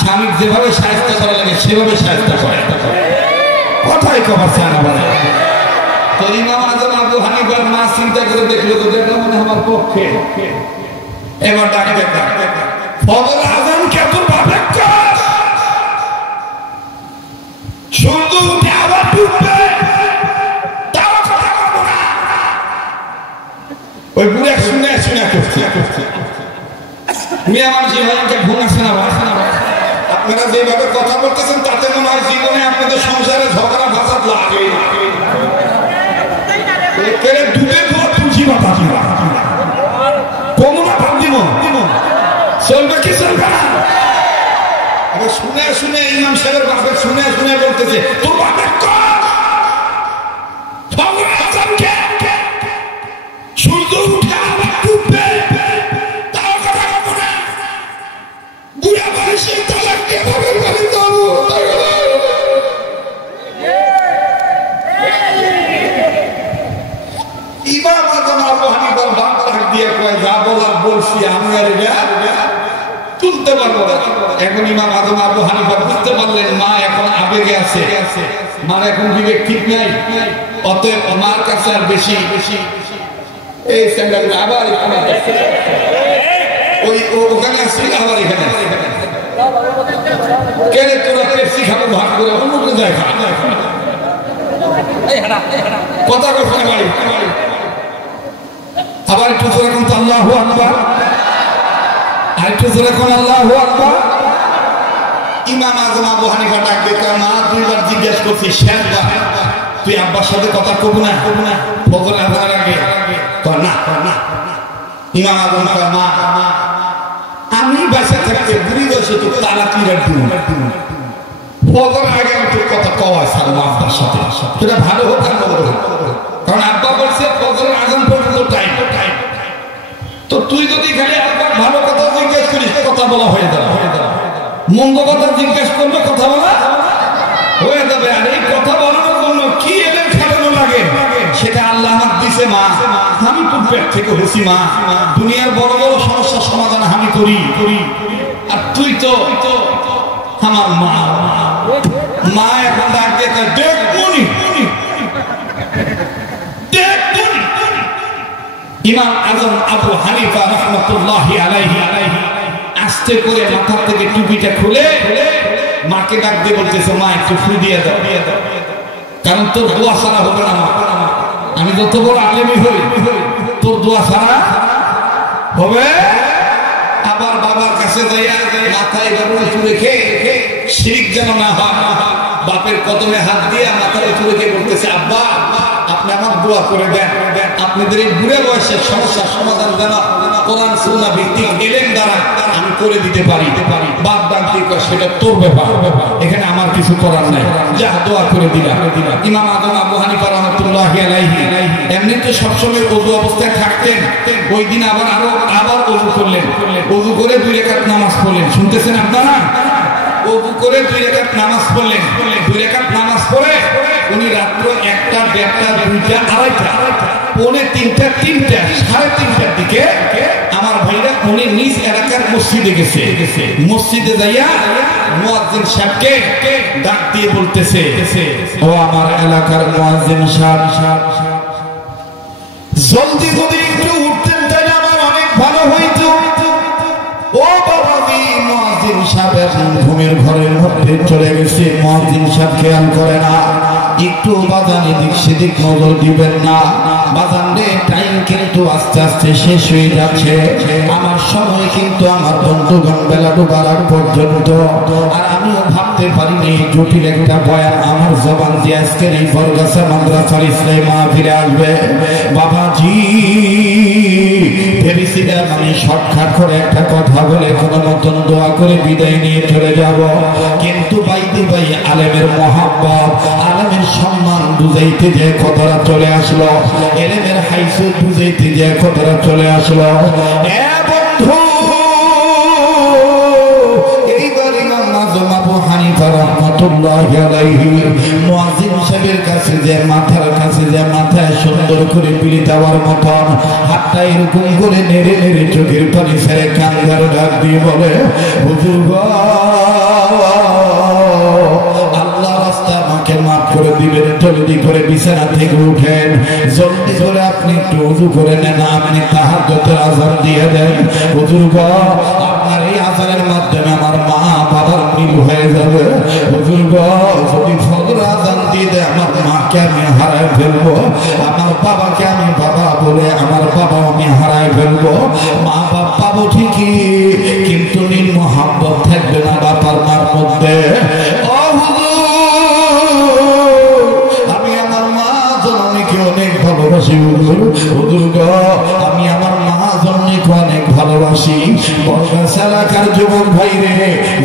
স্বামীর যেভাবে সাহায্য করা লাগে সেভাবে সাহায্য করে। কথাই কবার চায় না বলে। তো ইমাম আজম আবু হানিফার মা চিন্তা করে দেখলো তো দেখলো মানে আমার পক্ষে। এবার ডাকে ফজর আজান কে তোর বাপে কর, শুধু উঠে আবার ডুববে, তাও কথা বলবো না। ওই বুড়ে শুনে শুনে করছে। মিয়া মানুষ এভাবে ঘুম আসে না। আপনারা যেভাবে কথা বলতেছেন তাতে মনে হয় জীবনে আপনাদের সংসারে ঝগড়া ফাসাদ লাগে। ডুবে তুলছি মাথা কমনা ভাব দিব, চলবে কি চলবে না। শুনে শুনে ইমাম সাহেবের বাপের শুনে শুনে বলতেছে তোর বাপের সূর্য উঠে আবার ডুববে, তাও কথা বলবো না। বুড়া বয়সে তালাক দিয়ে বাপের বাড়ি যাবো। ইমাম আজম আবু হানিফার বাপ তাক দিয়ে কয় যা বলার বলছি আমি আর তুলতে পারবো না। এখন ইমাম আজম আবু হানিফা বুঝতে পারলেন মা এখন আবেগে আছে, মার এখন বিবেক ঠিক নাই। অতএব মার কাছে আর বেশি এই স্যান্ডাল আবার ওই ওখানে আসছি আবার এখানে কেন তোরা পেপসি খাবো ভাগ করে অন্য কোনো জায়গা কথা কথা ভাই। আবার একটু জোরে কোন আল্লাহু আকবার, আর একটু জোরে কোন আল্লাহু আকবার। ইমাম আজম আবু হানিফা ডাক দিয়ে মা 2 বার জিজ্ঞেস করছি শেষবার তুই আব্বার সাথে কথা কব না ফজর আজানের আগে না। ইমাম আজম কয় মা আমি বাসা থাকতে বুড়ি বয়সে তো তালাক নিয়ে দিব, ফজর আগে আমি তোর কথা কওয়া সারবো আব্বার সাথে, সেটা ভালো হোক আর মন্দ হোক। কারণ আব্বা বলছে ফজর আজান পর্যন্ত টাইম। তো তুই যদি খালি আব্বার ভালো কথা জিজ্ঞেস করিস কথা বলা হয়ে যাবে, মন্দ কথা জিজ্ঞেস করলে কথা বলা হয়ে যাবে। আর এই কথা বলার জন্য কি এদের খেলানো লাগে সেটা আল্লাহ আমার দিছে মা। আমি তোর পেট থেকে হয়েছি মা, দুনিয়ার বড় বড় সমস্যার সমাধান আমি করি। আর তুই তো আমার মা। মা এখন ডাক দিয়ে দেখবনি ইমাম আজম আবু হানিফা রাহমাতুল্লাহি আলাইহি আস্তে করে মাথা থেকে টুপিটা খুলে মাকে ডাক দিয়ে বলতেছে মা একটু ফু দিয়ে দাও, কারণ তোর দোয়া ছাড়া হবে না মা। আমি যত বড় আলেমই হই তোর দোয়া ছাড়া হবে। আবার বাবার কাছে যাইয়া মাথায় উঁচু রেখে শিরিক যেন না হয় বাপের কদমে হাত দিয়ে মাথায় উঁচু রেখে বলতেছে আব্বা আপনি আমার দোয়া করে দেন, আপনাদের এই বুড়ে বয়সের সমস্যার সমাধান যেন কোরআন সুন্নাহ ভিত্তিক ইলম দ্বারা আমি করে দিতে পারি। বাপ ডাক দিয়ে সেটা তোর ব্যাপার, এখানে আমার কিছু করার নাই, যা দোয়া করে দিলাম। ইমাম আজম আবু হানিফা রাহমাতুল্লাহি আলাইহি এমনি তো সবসময় ওযু অবস্থায় থাকতেন, ওই দিন আবার ওযু করলেন, ওযু করে 2 রাকাত নামাজ পড়লেন। শুনতেছেন আপনারা? ওযু করে 2 রাকাত নামাজ পড়লেন। 2 রাকাত নামাজ পড়ে উনি রাত্র 1টা 1:30 2টা 2:30 পৌনে 3টা 3টা 3:30টার দিকে আমার ভাইরা উনি নিজ এলাকার মসজিদে গেছে, মসজিদে যাইয়া মুয়াজ্জিন সাহেবকে ডাক দিয়ে বলতেছে, ও আমার এলাকার মুয়াজ্জিন সাহেব, জলদি যদি একটু উঠতেন তাহলে আমার অনেক ভালো হইতো। ও বাবাজি, মুয়াজ্জিন সাহেব ঘুমের ঘরের মধ্যে চলে গেছে। মুয়াজ্জিন সাহেব খেয়াল করে না, একটু বাজান এদিক সেদিক নজর দিবেন না। বাজান রে, টাইম কিন্তু আস্তে আস্তে শেষ হয়ে যাচ্ছে। আমার সময় কিন্তু আমার বন্ধুগণ বেলা ডোবার আগ পর্যন্ত। আর আমিও ভাবতে পারিনি জটিল একটা বয়ান আমার জবান দিয়ে আজকের এই বরগাছা মাদ্রাসার ইসলামী মাহফিলে আসবে। বাবাজি, ভেবেছিলাম আমি শর্টকাট করে একটা কথা বলে কোনো মতন দোয়া করে বিদায় নিয়ে চলে যাব, কিন্তু বাইদি ভাই আলেমের মহাব্বত, আলেমের সম্মান বুঝাইতে যে কথাটা চলে আসলো, এলেমের হাইসুল বুঝাইতে যে কথাটা চলে আসলো। এ বন্ধু, এইবার ইমাম আযম আবু হানিফা রাহমাতুল্লাহি আলাইহি মুয়াজ্জিন সাহেবের কাছে যে মাথার কাছে যে মাথায় সুন্দর করে বিলি দেওয়ার মতন হাতটা এরকম করে নেড়ে নেড়ে চোখের পানি ছেড়ে কান্দার ডাক দিয়ে বলে, হুজুর গো, আল্লাহ রাস্তা আমাকে মাফ করে দিবেন, জলদি করে বিছানা থেকে উঠেন, জলদি করে আপনি একটু ওযু করে নেন, আপনি তাহাজ্জুদের আযান দিয়ে দেন। হুজুর গো, আপনার এই আযানের মাধ্যমে আমার মা বাবার মৃত্যু হয়ে যাবে। হুজুর গো, যদি ফজর আযান দিয়ে দেয় আমার মাকে আমি হারায় ফেলবো, আমার বাবাকে আমি বাবা বলে আমার বাবা আমি হারায় ফেলবো। মা বাপ পাবো ঠিকই, কিন্তু নীল মোহাব্বত থাকবে না বাবার মার মধ্যে। ও আমি আমার মা জননীকে অনেক ভালোবাসি। হুজুর গো, আমি আমার মা জননীকে অনেক ভালোবাসি। বরগাছা এলাকার যুবক ভাই রে,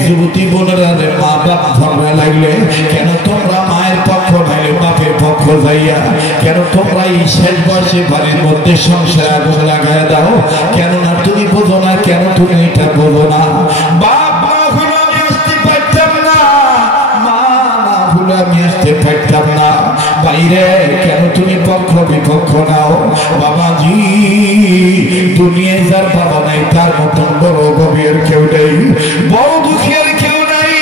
যুবতী বোনেরা রে, মা বাপ ঝগড়া লাগলে কেন তোমরা মায়ের পক্ষ নাইলে বাপের পক্ষ যাইয়া কেন তোমরা এই শেষ বয়সে বাড়ির মধ্যে সংসার আগুন লাগায় দাও? কেন না তুমি বোঝো না? কেন তুমি এটা বোঝো না? বাপ মা হলে আমি আসতে পারতাম না, মা না হলে আমি আসতে পারতাম না। বাইরে কেন তুমি পক্ষ বিপক্ষ নাও? বাবাজি, দুনিয়ায় যার বাবা নাই তার মতন বড় গভীর কেউ নেই, বড় দুঃখের কেউ নাই।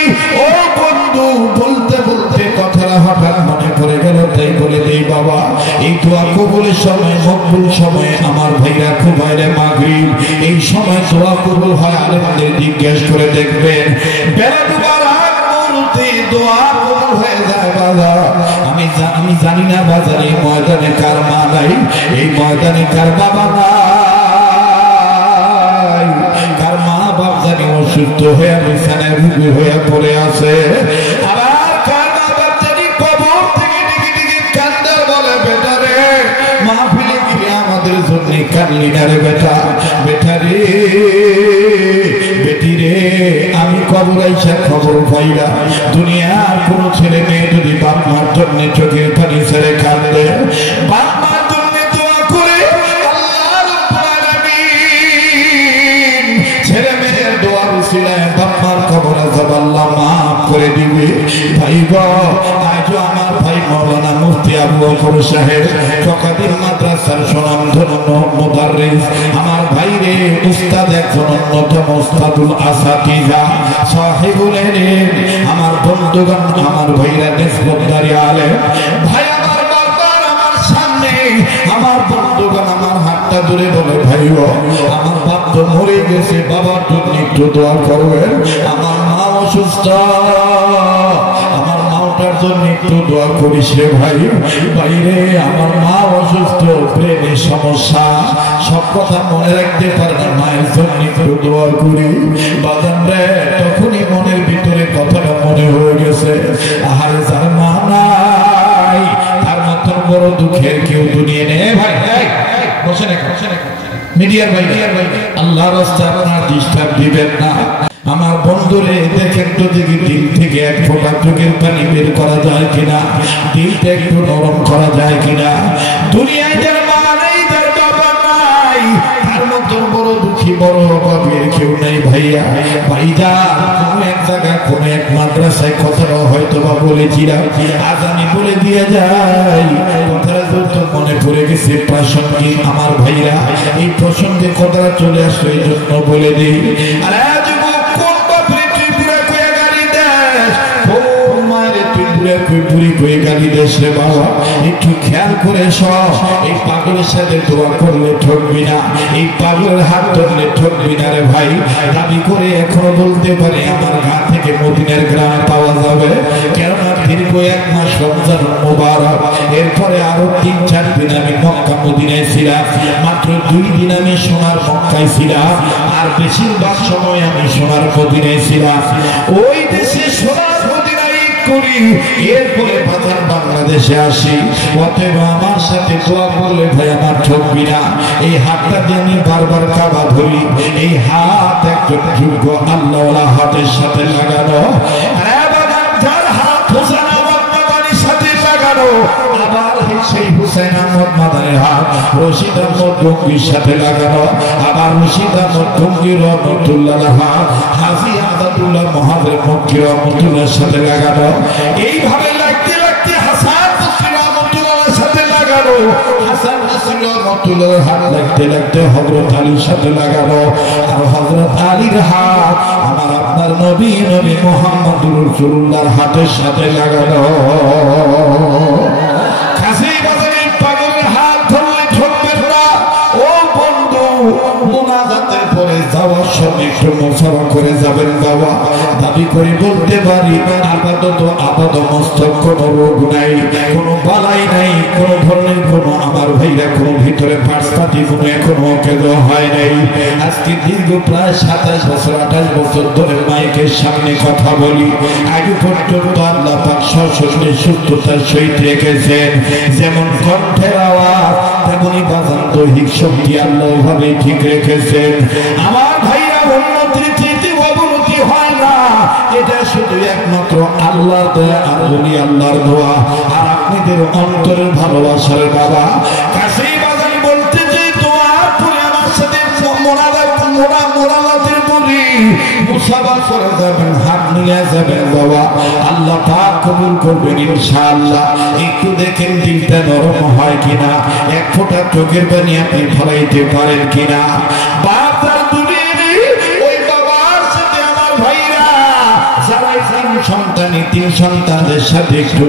ও বন্ধু, বলতে বলতে কথাটা হঠাৎ মনে পড়ে গেল, তাই বলে দেই বাবা, এই দোয়া কবুলের সময়, মকবুল সময় আমার ভাইরা খুব বাইরে মাগরিব, এই সময় দোয়া কবুল হয়। আলেমদের জিজ্ঞেস করে দেখবেন, বেলা ডুবার আগ মুহূর্তে দোয়া কবুল হয়ে যায়। বাবা, আমি জানি না বাজারে এই ময়দানে কার মা নাই, এই ময়দানে কার বাবা নাই, কার মা বাপ জানি অসুস্থ হয়ে বিছানায় রুগী হয়ে পড়ে আছে। আবার কার মা বাপ জানি কবর থেকে ডেকে ডেকে কান্দার বলে, বেটা রে, মাহফিলে গিয়ে আমাদের জন্য কান্দিনা রে বেটা, বেটা রে, বেটি রে। আমি কবর আইসা খবর পাইলা, দুনিয়ার কোন ছেলে মেয়ে যদি বাপ মার জন্য চোখের পানি ছেড়ে কাঁদে, বাপ মার জন্য দোয়া করে আল্লাহ রাব্বুল আলামিন ছেলে মেয়ের দোয়ার উসিলায় বাপ মার কবর আযাব আল্লাহ মাফ করে দিবে। ভাই গো, আজও আমার ভাই মাওলানা মুফতি আবু বকর সাহেব চকাদির মাদ্রাসার সুনামধন্য মুদাররিস, আমার ভাই রে, উস্তাদ, একজন অন্যতম উস্তাদুল আসাতিজা, সাহেবুল ইলম, আমার বন্ধুগণ, আমার ভাইরা নিসবতদারি আলেম ভাই, আমার বাবার আমার সামনে, আমার বন্ধুগণ আমার হাতটা ধরে বলে, ভাই গো, আমার বাপ তো মরে গেছে, বাবার জন্য একটু দোয়া করবেন। আমার মা অসুস্থ, আমার মাওটার জন্য একটু দোয়া করিস রে ভাই। বাইরে আমার মা অসুস্থ, ব্রেনের সমস্যা, সব কথা মনে রাখতে পারে না, মায়ের জন্য একটু দোয়া করি। বাজান রে, তখনই মনের ভিতরে কথাটা মনে হয়ে গেছে, আর যার মা নাই তার মতন বড় দুঃখের কেউ দুনিয়া নেই। ভাই বসে না, মিডিয়ার ভাই, আল্লাহ রাস্তা আপনার ডিস্টার্ব দিবেন না। আমার বন্ধুরে দেখেন তো দেখি, দিল থেকে এক ফোঁটা চোখের পানি বের করা যায় কিনা, দিলটা একটু নরম করা যায় কিনা। দুনিয়ায় যার মা নেই, যার বাবা নাই, তার মতন বড় দুঃখী বড় গভীর কেউ নেই। ভাইয়া ভাইজা, কোন এক জায়গায় কোন এক মাদ্রাসায় কথাটা হয়তো বা বলেছিলাম, আজ আমি বলে দিয়ে যাই, কথাটা কথাগুলো তো মনে পড়ে গেছে প্রাসঙ্গিক আমার ভাইরা, এই প্রসঙ্গে কথাটা চলে আসলো এই জন্য বলে দিই। আরে যুবক, কোন বাপরে তুই পুরা কয়ে গালি দেশ, কোন মায়ের তুই পুরা পুরি কয়ে গালি দেশ রে বাবা, একটু খেয়াল করে সব। এই পাগলের সাথে দোয়া করলে ঠকবি না, এই পাগলের হাত ধরলে ঠকবি না রে ভাই। দাবি করে এখনো বলতে পারে আমার গা থেকে মদিনার গ্রামে পাওয়া যাবে, কেননা দীর্ঘ 1 মাস রমজান মোবারক, এরপরে আরো 3-4 দিন আমি মক্কা মদিনায় ছিলাম, মাত্র 2 দিন আমি সোনার মক্কায় ছিলাম, আর বেশিরভাগ সময় আমি সোনার মদিনায় ছিলাম। ওই দেশে সোনার মদিনায় করি, এরপরে বাজার বাংলাদেশে আসি। অতএব আমার সাথে দোয়া করলে ভাই আমার ঠকবি না। এই হাতটা দিয়ে আমি বারবার কাবা ধরি, এই হাত একজন যোগ্য আল্লাহওয়ালা হাতের সাথে লাগানো। যার হাত হোসেন আহমদ মাদানির সাথে লাগানো, আবার সেই হুসেন আহমদ মাদানির হাত রশিদ আহমদ গঙ্গির সাথে লাগানো, আবার রশিদ আহমদ গঙ্গির রহমতুল্লাহ হাত হাজী আহমদুল্লাহ মহাজের মক্কি রহমতুল্লাহর সাথে লাগানো। এইভাবে লাগতে লাগতে হাসান বসরি রহমতুল্লাহর সাথে লাগানো, হাসান বসরি রহমতুল্লাহর হাত লাগতে লাগতে হযরত আলীর সাথে লাগানো, আর হযরত আলীর হাত আমার আপনার নবী মুহাম্মদুর রাসূলুল্লাহর হাতের সাথে লাগানো। কাছে বাজারে পাগলের হাত ধরলে ঠকবেন না। ও বন্ধু, মুনাজাতের পরে যাওয়ার সময় একটু মুসাফা করে যাবেন বাবা। দাবি করে বলতে পারি আপাতত মস্তক কোনো রোগ নাই, কোনো বালাই নাই, কোনো ধরনের কোনো আমার ভাইরা কোনো ভিতরে পার্সপাতি কোনো এখনো ওকে হয় নাই। আজকে দীর্ঘ প্রায় 27 বছর 28 বছর ধরে মাইকের সামনে কথা বলি, আগে পর্যন্ত আল্লাহ পাক সশরীরে সুস্থতার সহিত রেখেছেন। যেমন কণ্ঠের আওয়াজ, তেমনি বাজান দৈহিক শক্তি আল্লাহ ভাবে ঠিক রেখেছেন। আমার ভাইরা উন্নতির চেয়ে অবনতি হয় না, এটা শুধু একমাত্র আল্লাহর দয়া আর বলি আল্লাহর দোয়া আর আপনাদের অন্তরের ভালোবাসার বাবা। কাছেই বাজান বলতে যে দোয়া পড়ে আমার সাথে মোনাজাতের পড়ি মুসাফা করে যাবেন, হাত নিয়ে যাবেন বাবা, আল্লাহ পাক কবুল করবেন ইনশাআল্লাহ। একটু দেখেন দিলটা নরম হয় কিনা, এক ফোঁটা চোখের পানি আপনি ফলাইতে পারেন কিনা। বাবার দুনিয়ারে ওই বাবার সাথে আমার ভাইরা যারা সন্তানি 3 সন্তানদের সাথে একটু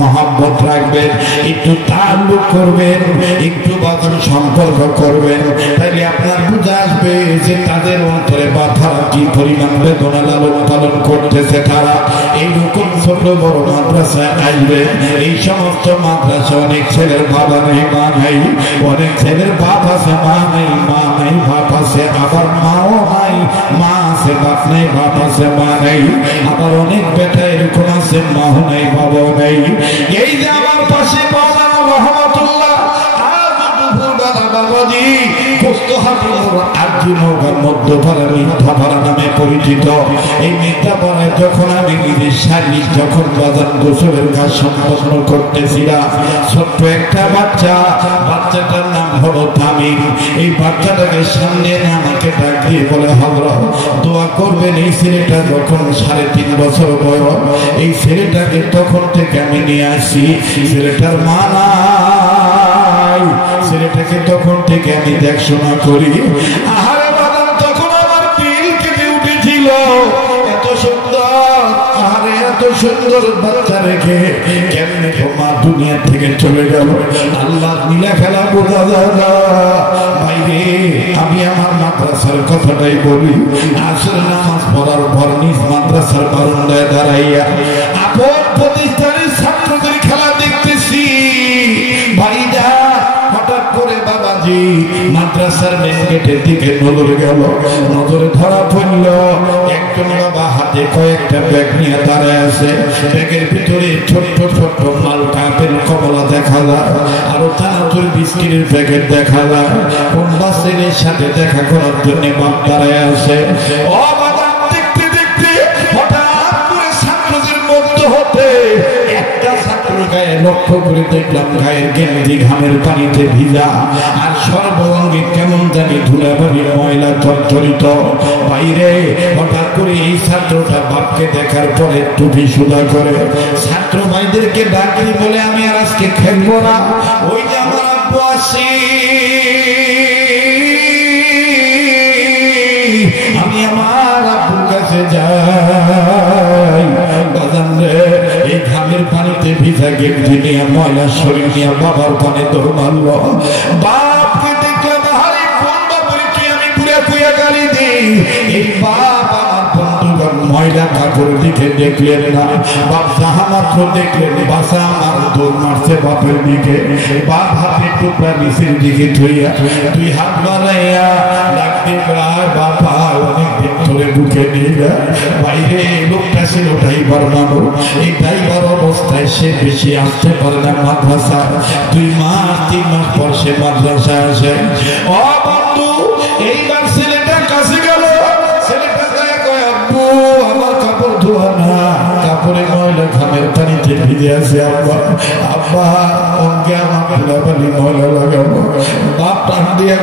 মহব্বত রাখবেন, একটু তাল্লুক করবেন, একটু বাদন সম্পর্ক করবেন, তাইলে আপনার বুঝে আসবে যে তাদের অন্তরে বাধারা কি পরিমাণ বেদনা লালন পালন করতেছে। তারা এইরকম ছোট বড় মাদ্রাসায় আসবে। এই সমস্ত মাদ্রাসা অনেক ছেলের বাবা নেই মা নাই, অনেক ছেলের বাপ আছে মা নেই, মা নাই বাপ আছে, আবার মাও নাই, মা আছে বাপ নেই, বাপ আছে মা নেই, আবার অনেক বেটা এরকম আছে মাও নাই বাবাও নাই। এই যে আমার পাশে বাবা রহমতুল্লাহ বাবাজি মধ্যপাড়া নামে পরিচিত, এই মিথ্যাপাড়ায় যখন আমি নিজের শারীরিক যখন বাজার গোসলের কাজ সম্পন্ন করতেছিলাম, ছোট্ট একটা বাচ্চাটার নাম হলো তামিম। এই বাচ্চাটাকে সামনে আমাকে ডাক দিয়ে বলে, হযরত দোয়া করবেন। এই ছেলেটা যখন 3.5 বছর বয়স, এই ছেলেটাকে তখন থেকে আমি নিয়ে আসি, ছেলেটার মা নাই, ছেলেটাকে তখন থেকে আমি দেখশোনা করি। আহারে বাদাম, তখন আমার দিল কেটে উঠেছিল, এত সুন্দর, আহারে এত সুন্দর বাচ্চা রেখে কেমনে মা দুনিয়া থেকে চলে গেল। আল্লাহ নীলা খেলা বোঝা যায় না ভাইরে। আমি আমার মাদ্রাসার কথাটাই বলি, আসর নামাজ পড়ার পর নিজ মাদ্রাসার বারান্দায় দাঁড়াইয়া আপন প্রতিষ্ঠানের ছাত্রদের খেলা দেখতেছি ভাইরা। হঠাৎ করে বাবাজি মাদ্রাসার মেন গেটের দিকে নজর গেল, নজরে ধরা পড়ল একজন বাবা হাতে কয়েকটা ব্যাগ নিয়ে দাঁড়ায় আছে। ব্যাগের ভিতরে ছোট্ট ছোট্ট মালটা আপেল কমলা দেখা যায়, আরো চানাচুর বিস্কিটের প্যাকেট দেখা যায়। কোন বাচ্চাদের সাথে দেখা করার জন্য বাপ দাঁড়ায় আছে। ও বাবা, দেখতে দেখতে হঠাৎ করে ছাত্রদের মধ্য হতে একটা ছাত্র গায়ে লক্ষ্য করে দেখলাম গায়ের গেঞ্জি ঘামের পানিতে ভিজা, আর সর্বাঙ্গে কেমন জানি ধুলাবালি ময়লা জর্জরিত। বাইরে হঠাৎ করে এই ছাত্রটা বাপকে দেখার পরে টুপি সুদা করে ছাত্র ভাইদেরকে ডাকি বলে, আমি আর আজকে খেলবো না, ওই যে আমার আব্বু আসি, আমি আমার আব্বুর কাছে যাই। বাজান রে, এই ঘামের পানিতে ভিজা গেঞ্জি নিয়ে ময়লা শরীর নিয়ে বাবার পানে দৌড় মারল। বাপকে দেখলে বাহারি কোন বাপের কি আমি পুরে পুয়ে গালি দিই। এই বাপ আমার বন্ধুগণ ময়লা কাপড় দিকে দেখলেন না, বাপ যাহা মাত্র দেখলেন বাসা আমার দৌড় মারছে বাপের দিকে। বাপ হাতে টুকরা নিচের দিকে ধুইয়া দুই হাত বাড়াইয়া ডাকতে প্রায় বাবা অনেকদিন ধরে বুকে নিয়ে যায়। বাইরে লোকটা ছিল ড্রাইভার মানুষ, এই ড্রাইভার অবস্থায় সে বেশি আসতে পারে না মাদ্রাসা। 2 মাস 3 মাস পর সে মাদ্রাসায় আসে। ও বন্ধু, এইবার ছেলেটা কাছে গেল, ছেলেটা গায়ে কয়, আব্বু আমার কাপড় ধোয়া না, কাপড়ে ময়লা ঘামের পানিতে ভিজে আছে। আব্বা আব্বা অঙ্গে আমার ধুলাবালি ময়লা লাগাবো। বাপ টান দিয়ে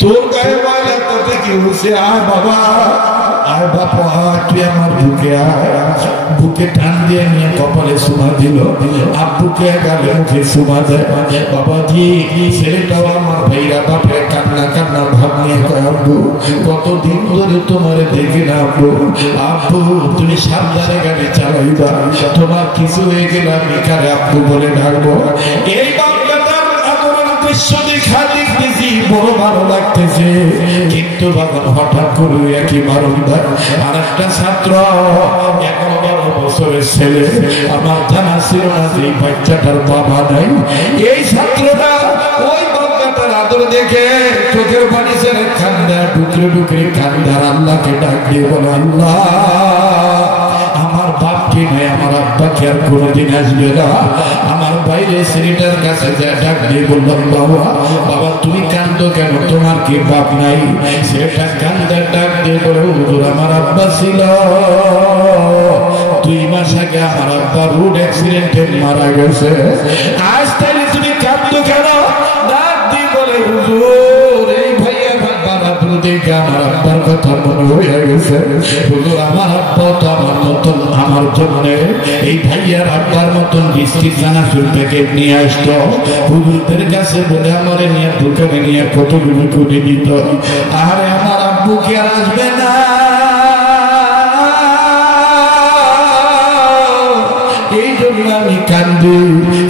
তোর গায়ে ময়লা করতে কি হচ্ছে? আয় বাবা, আয় বাবা, তুই আমার বুকে আয়। বুকে টান দিয়ে নিয়ে কপালে সুমা দিল, আব্বুকে গালে মুখে সুমা দেয়। বাবাজি, ছেলেটাও আমার ভাইরা বাপের কান্না কান্না ভাব নিয়ে কয়, আব্বু কতদিন ধরে তোমার দেখি না আব্বু। আব্বু তুমি সাবধানে গাড়ি চালাইবা, তোমার কিছু হয়ে গেলে আমি কারে আব্বু বলে ডাকবো। এই বাংলাটার আদরের দৃশ্য দেখা দেখতেছি, বড় ভালো লাগতেছে। কিন্তু বাবা হঠাৎ করে একই বারন্দার আর একটা ছাত্র 11 বছরের ছেলে, আমার জানা ছিল না যে বাচ্চাটার বাবা নাই। এই ছাত্রটা ওই বাচ্চাটার আদর দেখে চোখের পানি ছেড়ে কান্দা, টুকরে টুকরে কান্দার আল্লাহকে ডাক দিয়ে বলে, আল্লাহ আমার বাপকে নেই, আমার আব্বাকে আর কোনোদিন আসবে না। আমার বাইরে ছেলেটার কাছে যা ডাক দিয়ে বললাম, বাবা বাবা তুমি কান্দো কেন, তোমার কি বাপ নাই? ছেলেটা কান্দার ডাক দিয়ে বলে, হুজুর আমার আব্বা ছিল, 2 মাস আগে আমার আব্বা রোড অ্যাক্সিডেন্টে মারা গেছে। আজ তাইলে তুমি কান্দো কেন? ডাক দিয়ে বলে, হুজুর এই ভাইয়া বাবা দেখে আমার আব্বার কথা মনে হয়ে গেছে। হুজুর আমার আব্বা তো আমার মতন, আমার জন্য এই ভাইয়ার আব্বার মতন বিস্কিট চানাচুর প্যাকেট নিয়ে আসতো। হুজুরদের কাছে বলে আমারে নিয়ে দোকানে নিয়ে কতগুলো করে দিত। আরে আমার আব্বু কি আর আসবে না? এই জন্য আমি কান্দি।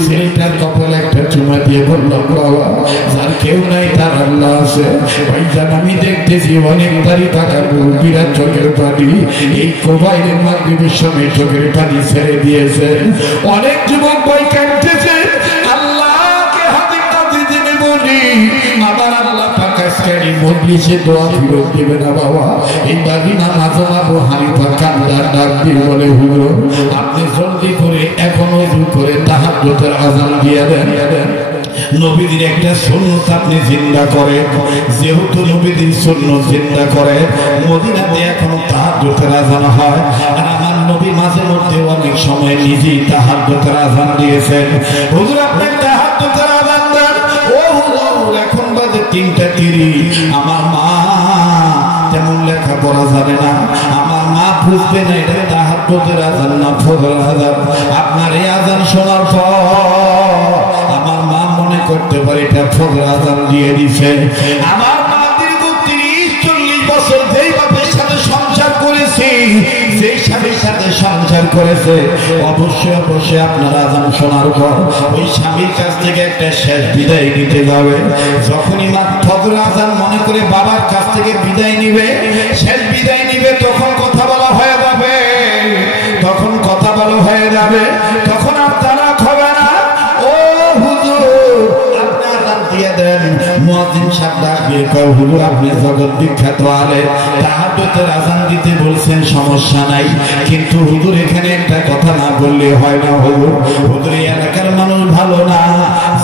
ছেলেটার কপালে একটা চুমা দিয়ে বললাম, বাবা যার কেউ নাই তার আল্লাহ আছে। ভাইজান আমি দেখতেছি অনেক বাড়ি টাকা বিরাট চোখের পানি, এই কোবাইলের মাগরিবের সময় চোখের পানি ছেড়ে দিয়েছে। অনেক যুবক ভাই কাঁদতেছে, আল্লাহকে হাতে কাঁদে জেনে বলি আমার আল্লাহ পাকাশকারী মজলিসে দোয়া ফিরত দেবে না বাবা। এই বাগিনা মাঝে মাঝে হানিফা কান্দার ডাক দিয়ে বলে, হুজুর আপনি জলদি করে এখন ওযু করে তাহাজ্জুদের আযান দিয়ে দেন। নবীদের একটা সুন্নাত আপনি জিন্দা করে, যেহেতু নবীদের সুন্নাত জিন্দা করে, মদিনাতে এখনো তাহাজ্জুদের আযান হয়। আর আমার নবী মাঝে মধ্যে অনেক সময় নিজেই তাহাজ্জুদের আযান দিয়েছেন। হুজুর আপনি তাহাজ্জুদের আযান দেন। ও হুজুর এখন বাজে 3:30, আমার মা তেমন লেখাপড়া জানে না, আমার মা বুঝবে না এটা তাহাজ্জুদের আযান না ফজরের আযান। আপনার এই আযান শোনার পর আমার মা মনে করতে পারে এটা ফজরের আযান দিয়ে দিছে। আমার মা দীর্ঘ 30-40 বছর যেই বাপের সাথে সংসার করেছে, যেই স্বামীর সাথে সংসার করেছে, অবশ্যই অবশ্যই আপনার আযান শোনার পর ওই স্বামীর কাছ থেকে একটা শেষ বিদায় নিতে যাবে। যখনই মা ফজরের আযান মনে করে বাবার কাছ থেকে বিদায় নিবে, শেষ বিদায় নিবে, তখন কথা বলা হয়ে যাবে, তখন কথা বলা হয়ে যাবে, তখন আর তারা হবে না। ও হুজুর আপনি আযান দিয়ে দেন। মুয়াজ্জিন সাহেব ডাক দিয়ে কয়, হুজুর আপনি জগৎ বিখ্যাত আলেম, তাহাজ্জুদের আযান দিতে বলছেন সমস্যা নাই, কিন্তু হুজুর এখানে একটা কথা না বললে হয় না। হুজুর হুজুর এই এলাকার মানুষ ভালো না,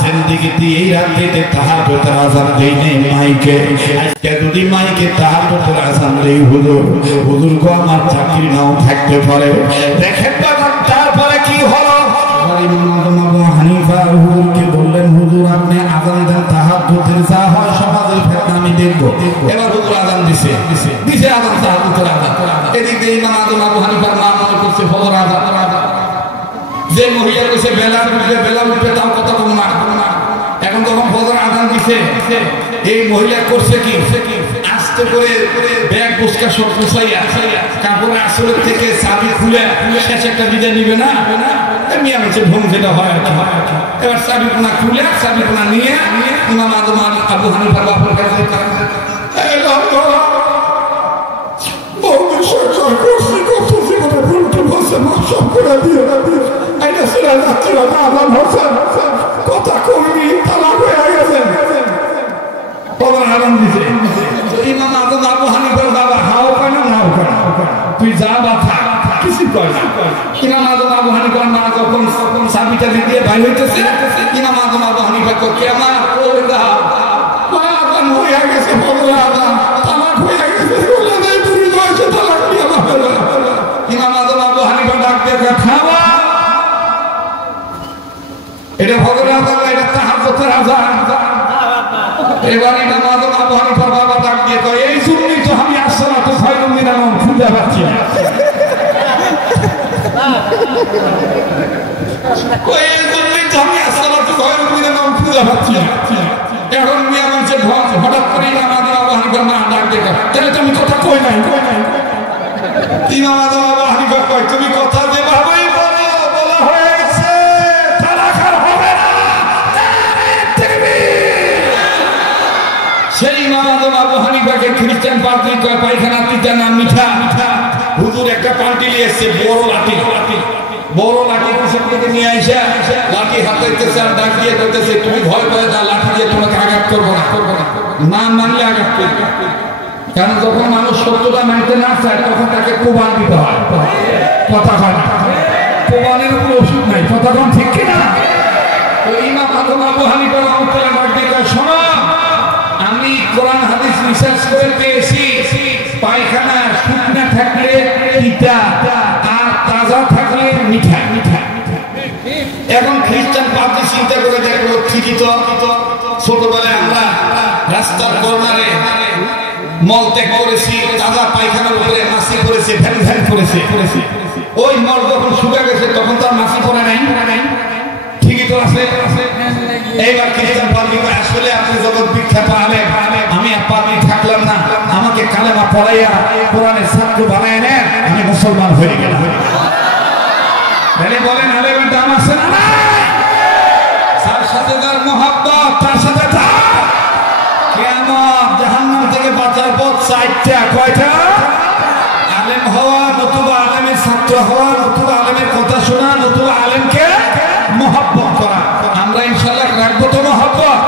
জিন্দেগিতে এই রাত্রিতে তাহাজ্জুদের আযান দেই নেই মাইকে, আজকে যদি মাইকে তাহাজ্জুদের আযান দেই হুজুর, হুজুর গো আমার চাকরি নাও থাকতে পারে। দেখেন বাবা তারপরে কি হলো? আবু হানিফা হুজুরকে বললেন, হুজুর আপনি আযান দেন, তাহাজ্জুদের যা হয় সমাজের ফিতনা আমি দেখব। এবার হুজুর আযান দিছে আযান, তাহাজ্জুদের আযান। এদিকে ইমাম আযম আবু হানিফার মা মনে করছে ফজর আযান। যে মহিলা কইছে বেলা উঠবে তাও কথা কম না। এখন তখন ফজর আযান দিছে, এই মহিলা করছে কি, আস্তে করে ব্যাগ বুসকা সব গুছাইয়া কাপড়ের আসলের থেকে চাবি খুলে শেষ একটা বিদায় নিবে না, এমনি আমাকে ভুল যেটা হয়। এবার চাবি কোনা খুলে চাবি কোনা নিয়ে ইমাম আযম আবু হানিফার বাবার কাছে কথা কমনি তালাক হয়ে গেছে। ইমাম আযম আবু হানিফার বাবা হাও কয় না নাও কয়, তুই যা বাথা কিছু কয় না। ইমাম আযম আবু হানিফার মা যখন চাবিটা দিয়ে বাইর হইতেছে, ইমাম আযম আবু হানিফা কয় কেমন ওরে দা মা আযান হয়ে গেছে, বলে আযান তালাক হয়ে গেছে, বলে নাই তুমি বলছো তালাক দিয়ে আমার। ইমাম আযম আবু হানিফা ডাক দিয়ে খাওয়া, এটা ফজরের আযান, এটা তাহাজ্জুদের আযান। এবার ইমাম আযম আবু হানিফার বাবা ডাক দিয়ে কয়, এই জন্যই তো আমি আসসালাতু খায়রুম মিনান নাওম খুঁজে পাচ্ছি না। এই জন্যই তো আমি আসসালাতু খায়রুম মিনান নাওম খুঁজে পাচ্ছি না। এখন মিয়া মানুষে হঠাৎ করে ইমাম আযম আবু হানিফার মা ডাক দিয়ে কয়, তাহলে তুমি কথা কই নাই? ইমাম আযম আবু হানিফা কয়, তুমি কথা যে ভাবেই বলা হয়েছে তালাক আর হবে না। সেই ইমাম আযম আবু হানিফাকে খ্রিস্টান পাদ্রী কয় পায়খানা তিতা না মিঠা। হুজুর একটা পাল্টি নিয়ে এসছে, বড় লাঠি পিছন থেকে নিয়ে আইসা লাঠি হাতাইতেছে আর ডাক দিয়ে বলতেছে, তুমি ভয় পায় না, লাঠি দিয়ে তোমাকে আঘাত করবো না মানলে আঘাত করবে। কারণ যখন মানুষ সত্যটা মানতে না চায় তখন তাকে কোবান দিতে হয়। কথা হয় না, কোবানের উপর ওষুধ নাই। কথা কোন ঠিক কিনা? ইমাম আযম আবু হানিফা রাহমাতুল্লাহ ডাক দিয়ে কয়, শোনো, আমি কোরআন হাদিস রিসার্চ করে পেয়েছি, পায়খানা শুকনা থাকলে তিতা আর তাজা থাকলে মিঠা। এখন খ্রিস্টান পাদ্রী চিন্তা করে দেখলো, ঠিকই তো, ছোটবেলায় আমরা রাস্তার কর্নারে মল ত্যাগ করেছি, তাজা পায়খানার উপরে মাছি পড়েছে, ভ্যান করেছে। ওই মল যখন শুকা গেছে তখন তার মাছি পড়ে নাই, ঠিকই তো আছে। এইবার খ্রিস্টান পাদ্রী কয়, আসলে আপনি জগৎ বিখ্যাত আলেম, আমি আর পাদ্রী থাকলাম না, আমাকে কালেমা পড়াইয়া কোরআনের ছাত্র বানায় নেন, আমি মুসলমান হয়ে গেলাম। বলেন আলেমের দাম আছে না? তার সাথে তার মহাব্বত, তার সাথে কিয়ামত জাহান্নাম থেকে বাঁচার পথ চারটা। কয়টা? আলেম হওয়া, নতুবা আলেমের ছাত্র হওয়া, নতুবা আলেমের কথা শোনা, নতুবা আলেমকে মহব্বত করা। আমরা ইনশাআল্লাহ রাখবো তো মহব্বত।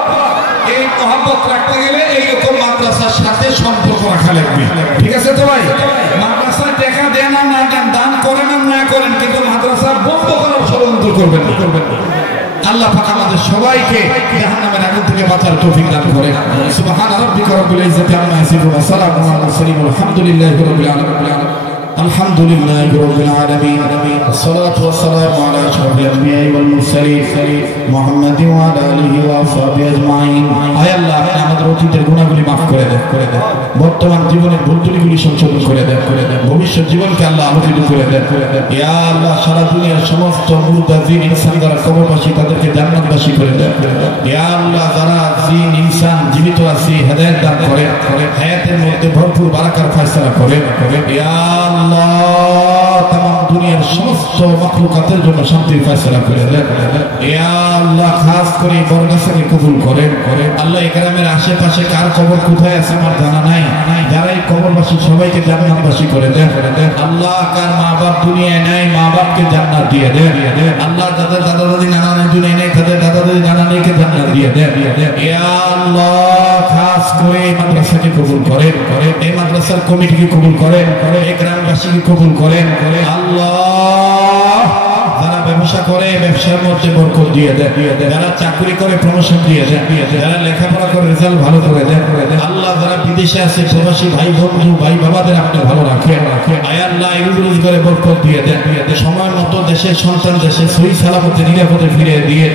এই মহব্বত রাখতে গেলে এইরকম মাদ্রাসার সাথে সম্পর্ক রাখা লাগবে। ঠিক আছে তো ভাই? মাদ্রাসায় টাকা দেন আর না দেন, দান করেন আর না করেন, কিন্তু মাদ্রাসা বন্ধ করার ষড়যন্ত্র করবেন না। আল্লাহ পাক আমাদের সবাইকে জাহান্নামের আগুন থেকে বাঁচার তৌফিক দান করেন। সুবহান রাব্বিকা রাব্বিল ইজ্জাতি আম্মা ইয়াসিফুন ওয়া সালামুন আলাল মুরসালিন আলহামদুলিল্লাহি রাব্বিল আলামিন। الحمد لله رب العالمين، والصلاة والسلام على أشرف الأنبياء والمرسلين محمد وعلى آله وصحبه أجمعين। আয় আল্লাহ, আপনি আমাদের অতীতের গুনাহগুলি মাফ করে দেন, বর্তমান জীবনের ভুল ত্রুটিগুলি সংশোধন করে দেন, ভবিষ্যৎ জীবনকে আল্লাহ আলোকিত করে দেন। ইয়া আল্লাহ, সারা দুনিয়ার সমস্ত মুর্দা জিন ইনসান যারা কবরবাসী তাদেরকে জান্নাতবাসী করে দেন। ইয়া আল্লাহ, যারা জিন ইনসান জীবিত আছে হেদায়েত দান করেন, হায়াতের মধ্যে ভরপুর বারাকার ফয়সালা করেন। ইয়া আল্লাহ, तमाम দুনিয়ার সমস্ত মাখলুকাতের জন্য শান্তির ফয়সালা করে দেন। ইয়া আল্লাহ, খাস করে বরগাছাকে কবুল করেন। আল্লাহ, এই গ্রামের আশেপাশে কার কবর কোথায় আছে আমার জানা নাই, যারা এই কবরবাসী সবাইকে জান্নাতবাসী করে দেন। আল্লাহ, কার মা বাপ দুনিয়ায় নাই, মা বাপকে জান্নাত দিয়ে দেন। আল্লাহ, যাদের দাদা দাদি নানা নানি দুনিয়ায় নেই, তাদের দাদা দাদি নানা নানিকে জান্নাত দিয়ে দেন। ইয়া আল্লাহ, খাস করে এই মাদ্রাসাকে কবুল করেন, এই মাদ্রাসার কমিটিকে কবুল করেন, এই গ্রামবাসীকে কবুল করেন। আল্লাহ, যারা ব্যবসা করে ব্যবসার মধ্যে বরকত দিয়ে দেন, যারা চাকরি করে প্রমোশন দিয়ে দেন, যারা লেখাপড়া করে রেজাল্ট ভালো করে দেন। আল্লাহ যারা বিদেশে আছে প্রবাসী ভাই বন্ধু ভাই বাবাদের আপনি ভালো রাখেন। আয় আল্লাহ এগুলো করে বরকত দিয়ে দেন, সময় মতো দেশের সন্তান দেশে সহি সালামতে নিরাপদে ফিরে দিয়ে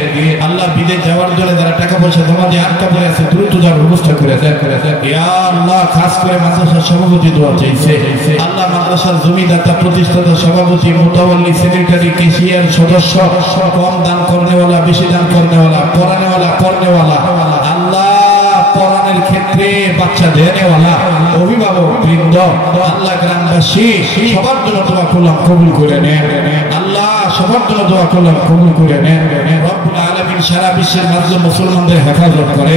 আল্লাহ বিদেশ যাওয়ার জন্য যারা টাকা পয়সা জমা দিয়ে আটকা পড়ে আছে দ্রুত যাওয়ার ব্যবস্থা করে দেন। ইয়া আল্লাহ খাস করে মাদ্রাসার সভাপতি দোয়া চাইছে, আল্লাহ মাদ্রাসার জমিদাতা প্রতিষ্ঠাতা সভাপতি মোতাওয়াল্লি সেক্রেটারি কেশিয়ার সদস্য কম দান করনেওয়ালা বেশি দান করনেওয়ালা করনেওয়ালা আল্লাহ পড়ানোর ক্ষেত্রে বাচ্চা দেনেওয়ালা অভিভাবক বৃন্দ আল্লাহ গ্রামবাসী সবার জন্য দোয়া করলাম কবুল করে নেন। আল্লাহ সবার জন্য দোয়া করলাম কবুল করে নেন। রব্বুল আলামিন সারা বিশ্বের মাঝে মুসলমানদের হেফাজত করে,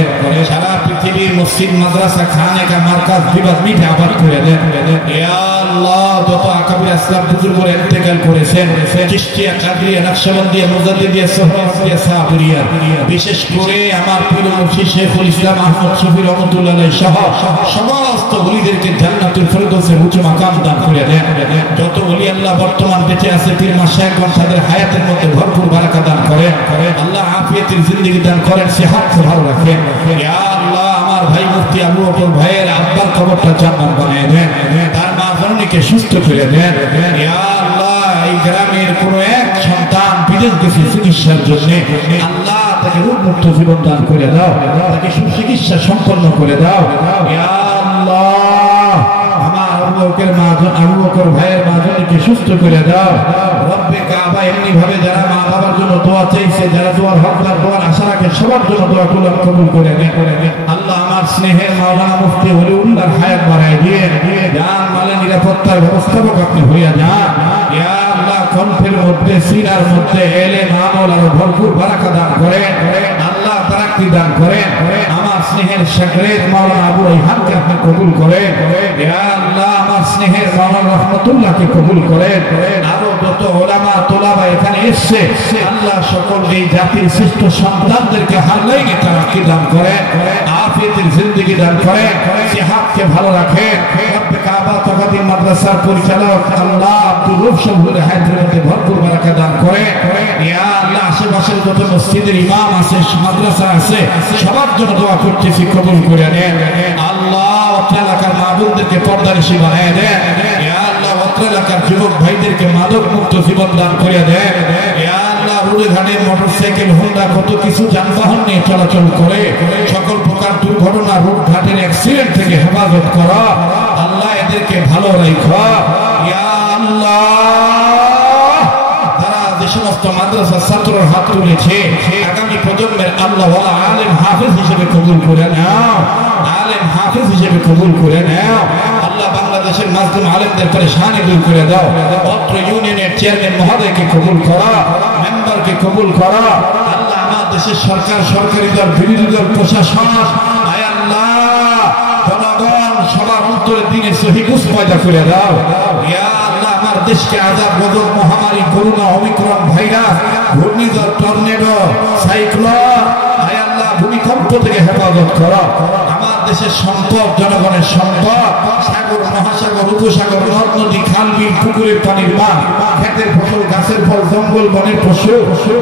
সারা পৃথিবীর মসজিদ মাদ্রাসা খানেকা মার্কাজ বিবাদ মিঠে আবাদ করে দেন। ইয়া আল্লাহ যত আকাবির আসলাম বুজুর্গরা ইন্তেকাল করেছেন চিশতিয়া কাদরিয়া নকশবন্দিয়া মুজাদ্দিদিয়া সোহরাওয়ার্দিয়া সাবরিয়া, বিশেষ করে আমার প্রিয় মুফতি শেখুল ইসলাম আহমদ শফি রহমাতুল্লাহ আলাইহি সহ সমস্ত ওলিদেরকে জান্নাতুল ফেরদৌসের উঁচু মাকাম দান করে দেন। যত ওলি আল্লাহ বর্তমান বেঁচে আছে পীর মাশায়েখগণ তাদের হায়াতের মধ্যে ভরপুর বারাকা দান করেন। আল্লাহ আফিয়াতের জিন্দেগি দান করেন, সেহাতকে ভালো রাখেন। ইয়া আল্লাহ আমার ভাই মুফতি আবু বকর ভাইয়ের আব্বার কবরটা জান্নাত বানিয়ে দেন, তার মা জননীকে সুস্থ করে দেন। ইয়া আল্লাহ এই গ্রামের কোন এক সন্তান বিদেশ গেছে চিকিৎসার জন্য, আল্লাহ তাকে রোগমুক্ত জীবন দান করে দাও, তাকে সুচিকিৎসা সম্পন্ন করে দাও। ইয়া আল্লাহ আমার আবু বকর ভাইয়ের মা জননীকে সুস্থ করে দাও। রব্বে কাবা এমনি ভাবে যারা মা বাবার জন্য দোয়া চাইছে, যারা দোয়ার হকদার দোয়ার আশা রাখে সবার জন্য দোয়া করলাম কবুল করে নেন। আল্লাহ আমার স্নেহের মাওলানা মুফতি ওলিউল্লাহর হায়াত বাড়ায় দিয়ে জান মালে নিরাপত্তার ব্যবস্থাপক আপনি হইয়া যান। ইয়া আল্লাহ কণ্ঠের মধ্যে সিনার মধ্যে এলেম আমল আর ভরপুর বারাকা দান করেন, আল্লাহ তারাক্কি দান করেন। আমার স্নেহের শাগরেদ মাওলানা আবু রাইহানকে আপনি কবুল করেন। ইয়া আল্লাহ আমার স্নেহের মাওলানা রহমাতুল্লাহকে কবুল করেন। আরো যত ওলামা তোলাবা এখানে এসেছে আল্লাহ সকল এই জাতির শ্রেষ্ঠ সন্তানদেরকে হাল্লাইকে তারাক্কি দান করেন, আফিয়াতের জিন্দেগি দান করেন, সেহাতকে ভালো রাখেন। রব্বে কাবা তাকাদিম মাদ্রাসার পরিচালক আল্লাহ আব্দুল রউফ সাহেবের হায়াতের মধ্যে ভরপুর বারাকা দান করেন। ইয়া আল্লাহ আশেপাশের যত মসজিদের ইমাম আছে মাদ্রাসা আছে সবার জন্য দোয়া করতেছি কবুল করে নেন। আল্লাহ অত্র এলাকার মাহবুবদেরকে পর্দানিশী বানায় দেন। ইয়া আল্লাহ অত্র এলাকার যুবক ভাইদেরকে মাদক মুক্ত জীবন দান করে দেন। ইয়া আল্লাহ রোডে ঘাটে মোটরসাইকেল হোন্ডা কত কিছু যানবাহন নিয়ে চলাচল করে সকল প্রকার দুর্ঘটনা রোড ঘাটের অ্যাক্সিডেন্ট থেকে হেফাজত করা, আল্লাহ এদেরকে ভালো রাখো। ইয়া আল্লাহ যে সমস্ত মাদ্রাসার ছাত্রর হাত তুলেছে আগামী প্রজন্মের আল্লাহ ওয়ালা আলেম হাফেজ হিসেবে কবুল করে নাও, আলেম হাফেজ হিসেবে কবুল করে নাও। আল্লাহ বাংলাদেশের মাজলুম আলেমদের পরেশানি দূর করে দাও। অত্র ইউনিয়নের চেয়ারম্যান মহোদয়কে কবুল করা, মেম্বারকে কবুল করা। আল্লাহ আমার দেশের সরকার, সরকারি দল, বিরোধী দল, প্রশাসন, আয় আল্লাহ জনগণ সবার অন্তরে দিনে সহি বুঝ পয়দা করে দাও। ইয়া আল্লাহ আমার দেশকে আযাব গজব মহামারী করোনা ওমিক্রন ভাইরাস ঘূর্ণিঝড় টর্নেডো সাইক্লোন আয় আল্লাহ ভূমিকম্প থেকে হেফাজত করো। আমার দেশের সম্পদ জনগণের সম্পদ সাগর মহাসাগর উপসাগর নদ নদী খাল বিল পুকুরের পানির মান ক্ষেতের ফসল গাছের ফল জঙ্গল বনের পশু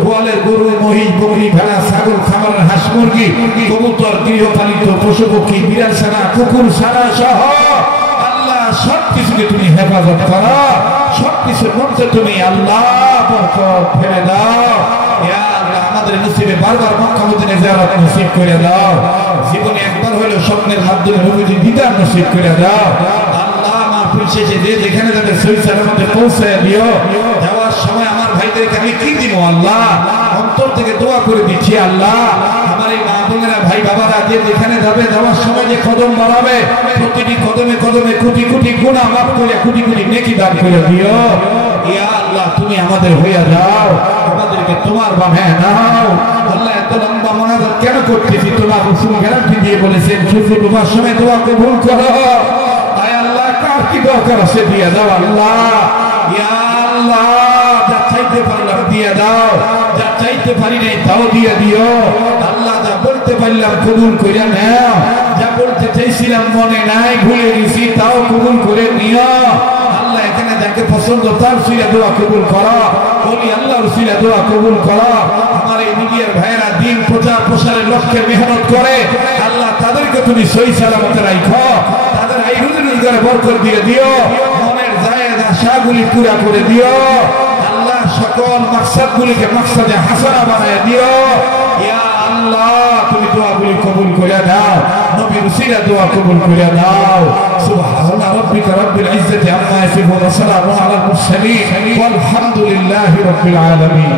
গোয়ালের গরু মহিষ বকরি ভেড়া ছাগল খামারের হাঁস মুরগি কবুতর গৃহপালিত পশু পক্ষী বিড়াল ছানা কুকুর ছানা সহ আল্লাহ সবকিছুকে তুমি হেফাজত করো, সবকিছুর মধ্যে তুমি আল্লাহ বরকত ফেলে দাও। ইয়া আল্লাহ আমাদের নসিবে বারবার মক্কা মদিনা জিয়ারত নসিব করে দাও, জীবনে একবার হলেও স্বপ্নের মাধ্যমে নবীজি দিদার নসিব করে দাও। আল্লাহ আমার শেষে যে যেখানে যাবে সহি সালামতে পৌঁছে দিও। যাওয়ার সময় আমার ভাইদেরকে আমি কি দিব আল্লাহ অন্তর থেকে দোয়া করে দিচ্ছি আল্লাহ আমার এই মা বোনেরা ভাই বাবারা যে যেখানে যাবে যাওয়ার সময় যে কদম বাড়াবে প্রতিটি কদমে কদমে কোটি কোটি গুনাহ মাফ করে কোটি কোটি নেকি দান করে দিও। ইয়া আল্লাহ তুমি আমাদের হইয়া যাও, আমাদেরকে তোমার বানায় নাও। আল্লাহ এত লম্বা মোনাজাত কেন করতেছি? তোমার রাসূল গ্যারান্টি দিয়ে বলেছেন শুধু তোমার সময় দোয়া কবুল করো। আয় আল্লাহ কার কি দরকার আছে দিয়ে দাও আল্লাহ। ইয়া আল্লাহ যা চাইতে পারলাম দিয়ে দাও, যা চাইতে পারি নাই তাও দিয়ে দিও আল্লাহ। যা বলতে পারলাম কবুল করে নাও, যা বলতে চাইছিলাম মনে নাই ভুলে গেছি তাও কবুল করে নিও আল্লাহ। এখানে যাকে পছন্দ তার উসিলা দোয়া কবুল করো, বলি আল্লাহর উসিলা দোয়া কবুল করো। আমার এই মিডিয়ার ভাইয়েরা দিন প্রচার প্রসারের লক্ষ্যে মেহনত করে, আল্লাহ তাদেরকে তুমি সহি সালামতে রাখো, তাদের এই রুজি রোজগারে বরকত দিয়ে দিও, মনের জায়েজ আশাগুলি পুরা করে দিও আল্লাহ, সকল মাকসাদগুলিকে মাকসাদে হাসানা বানায় দিও ইয়া আল্লাহ। তুমি দোয়াগুলি কবুল করে দাও, নবীর উসিলা দোয়া কবুল করে দাও। সুবহানা রাব্বিকা রাব্বিল ইজ্জাতি আম্মা ইয়াসিফুন ওয়া সালামুন আলাল মুরসালিন ওয়াল হামদুলিল্লাহি রাব্বিল আলামিন।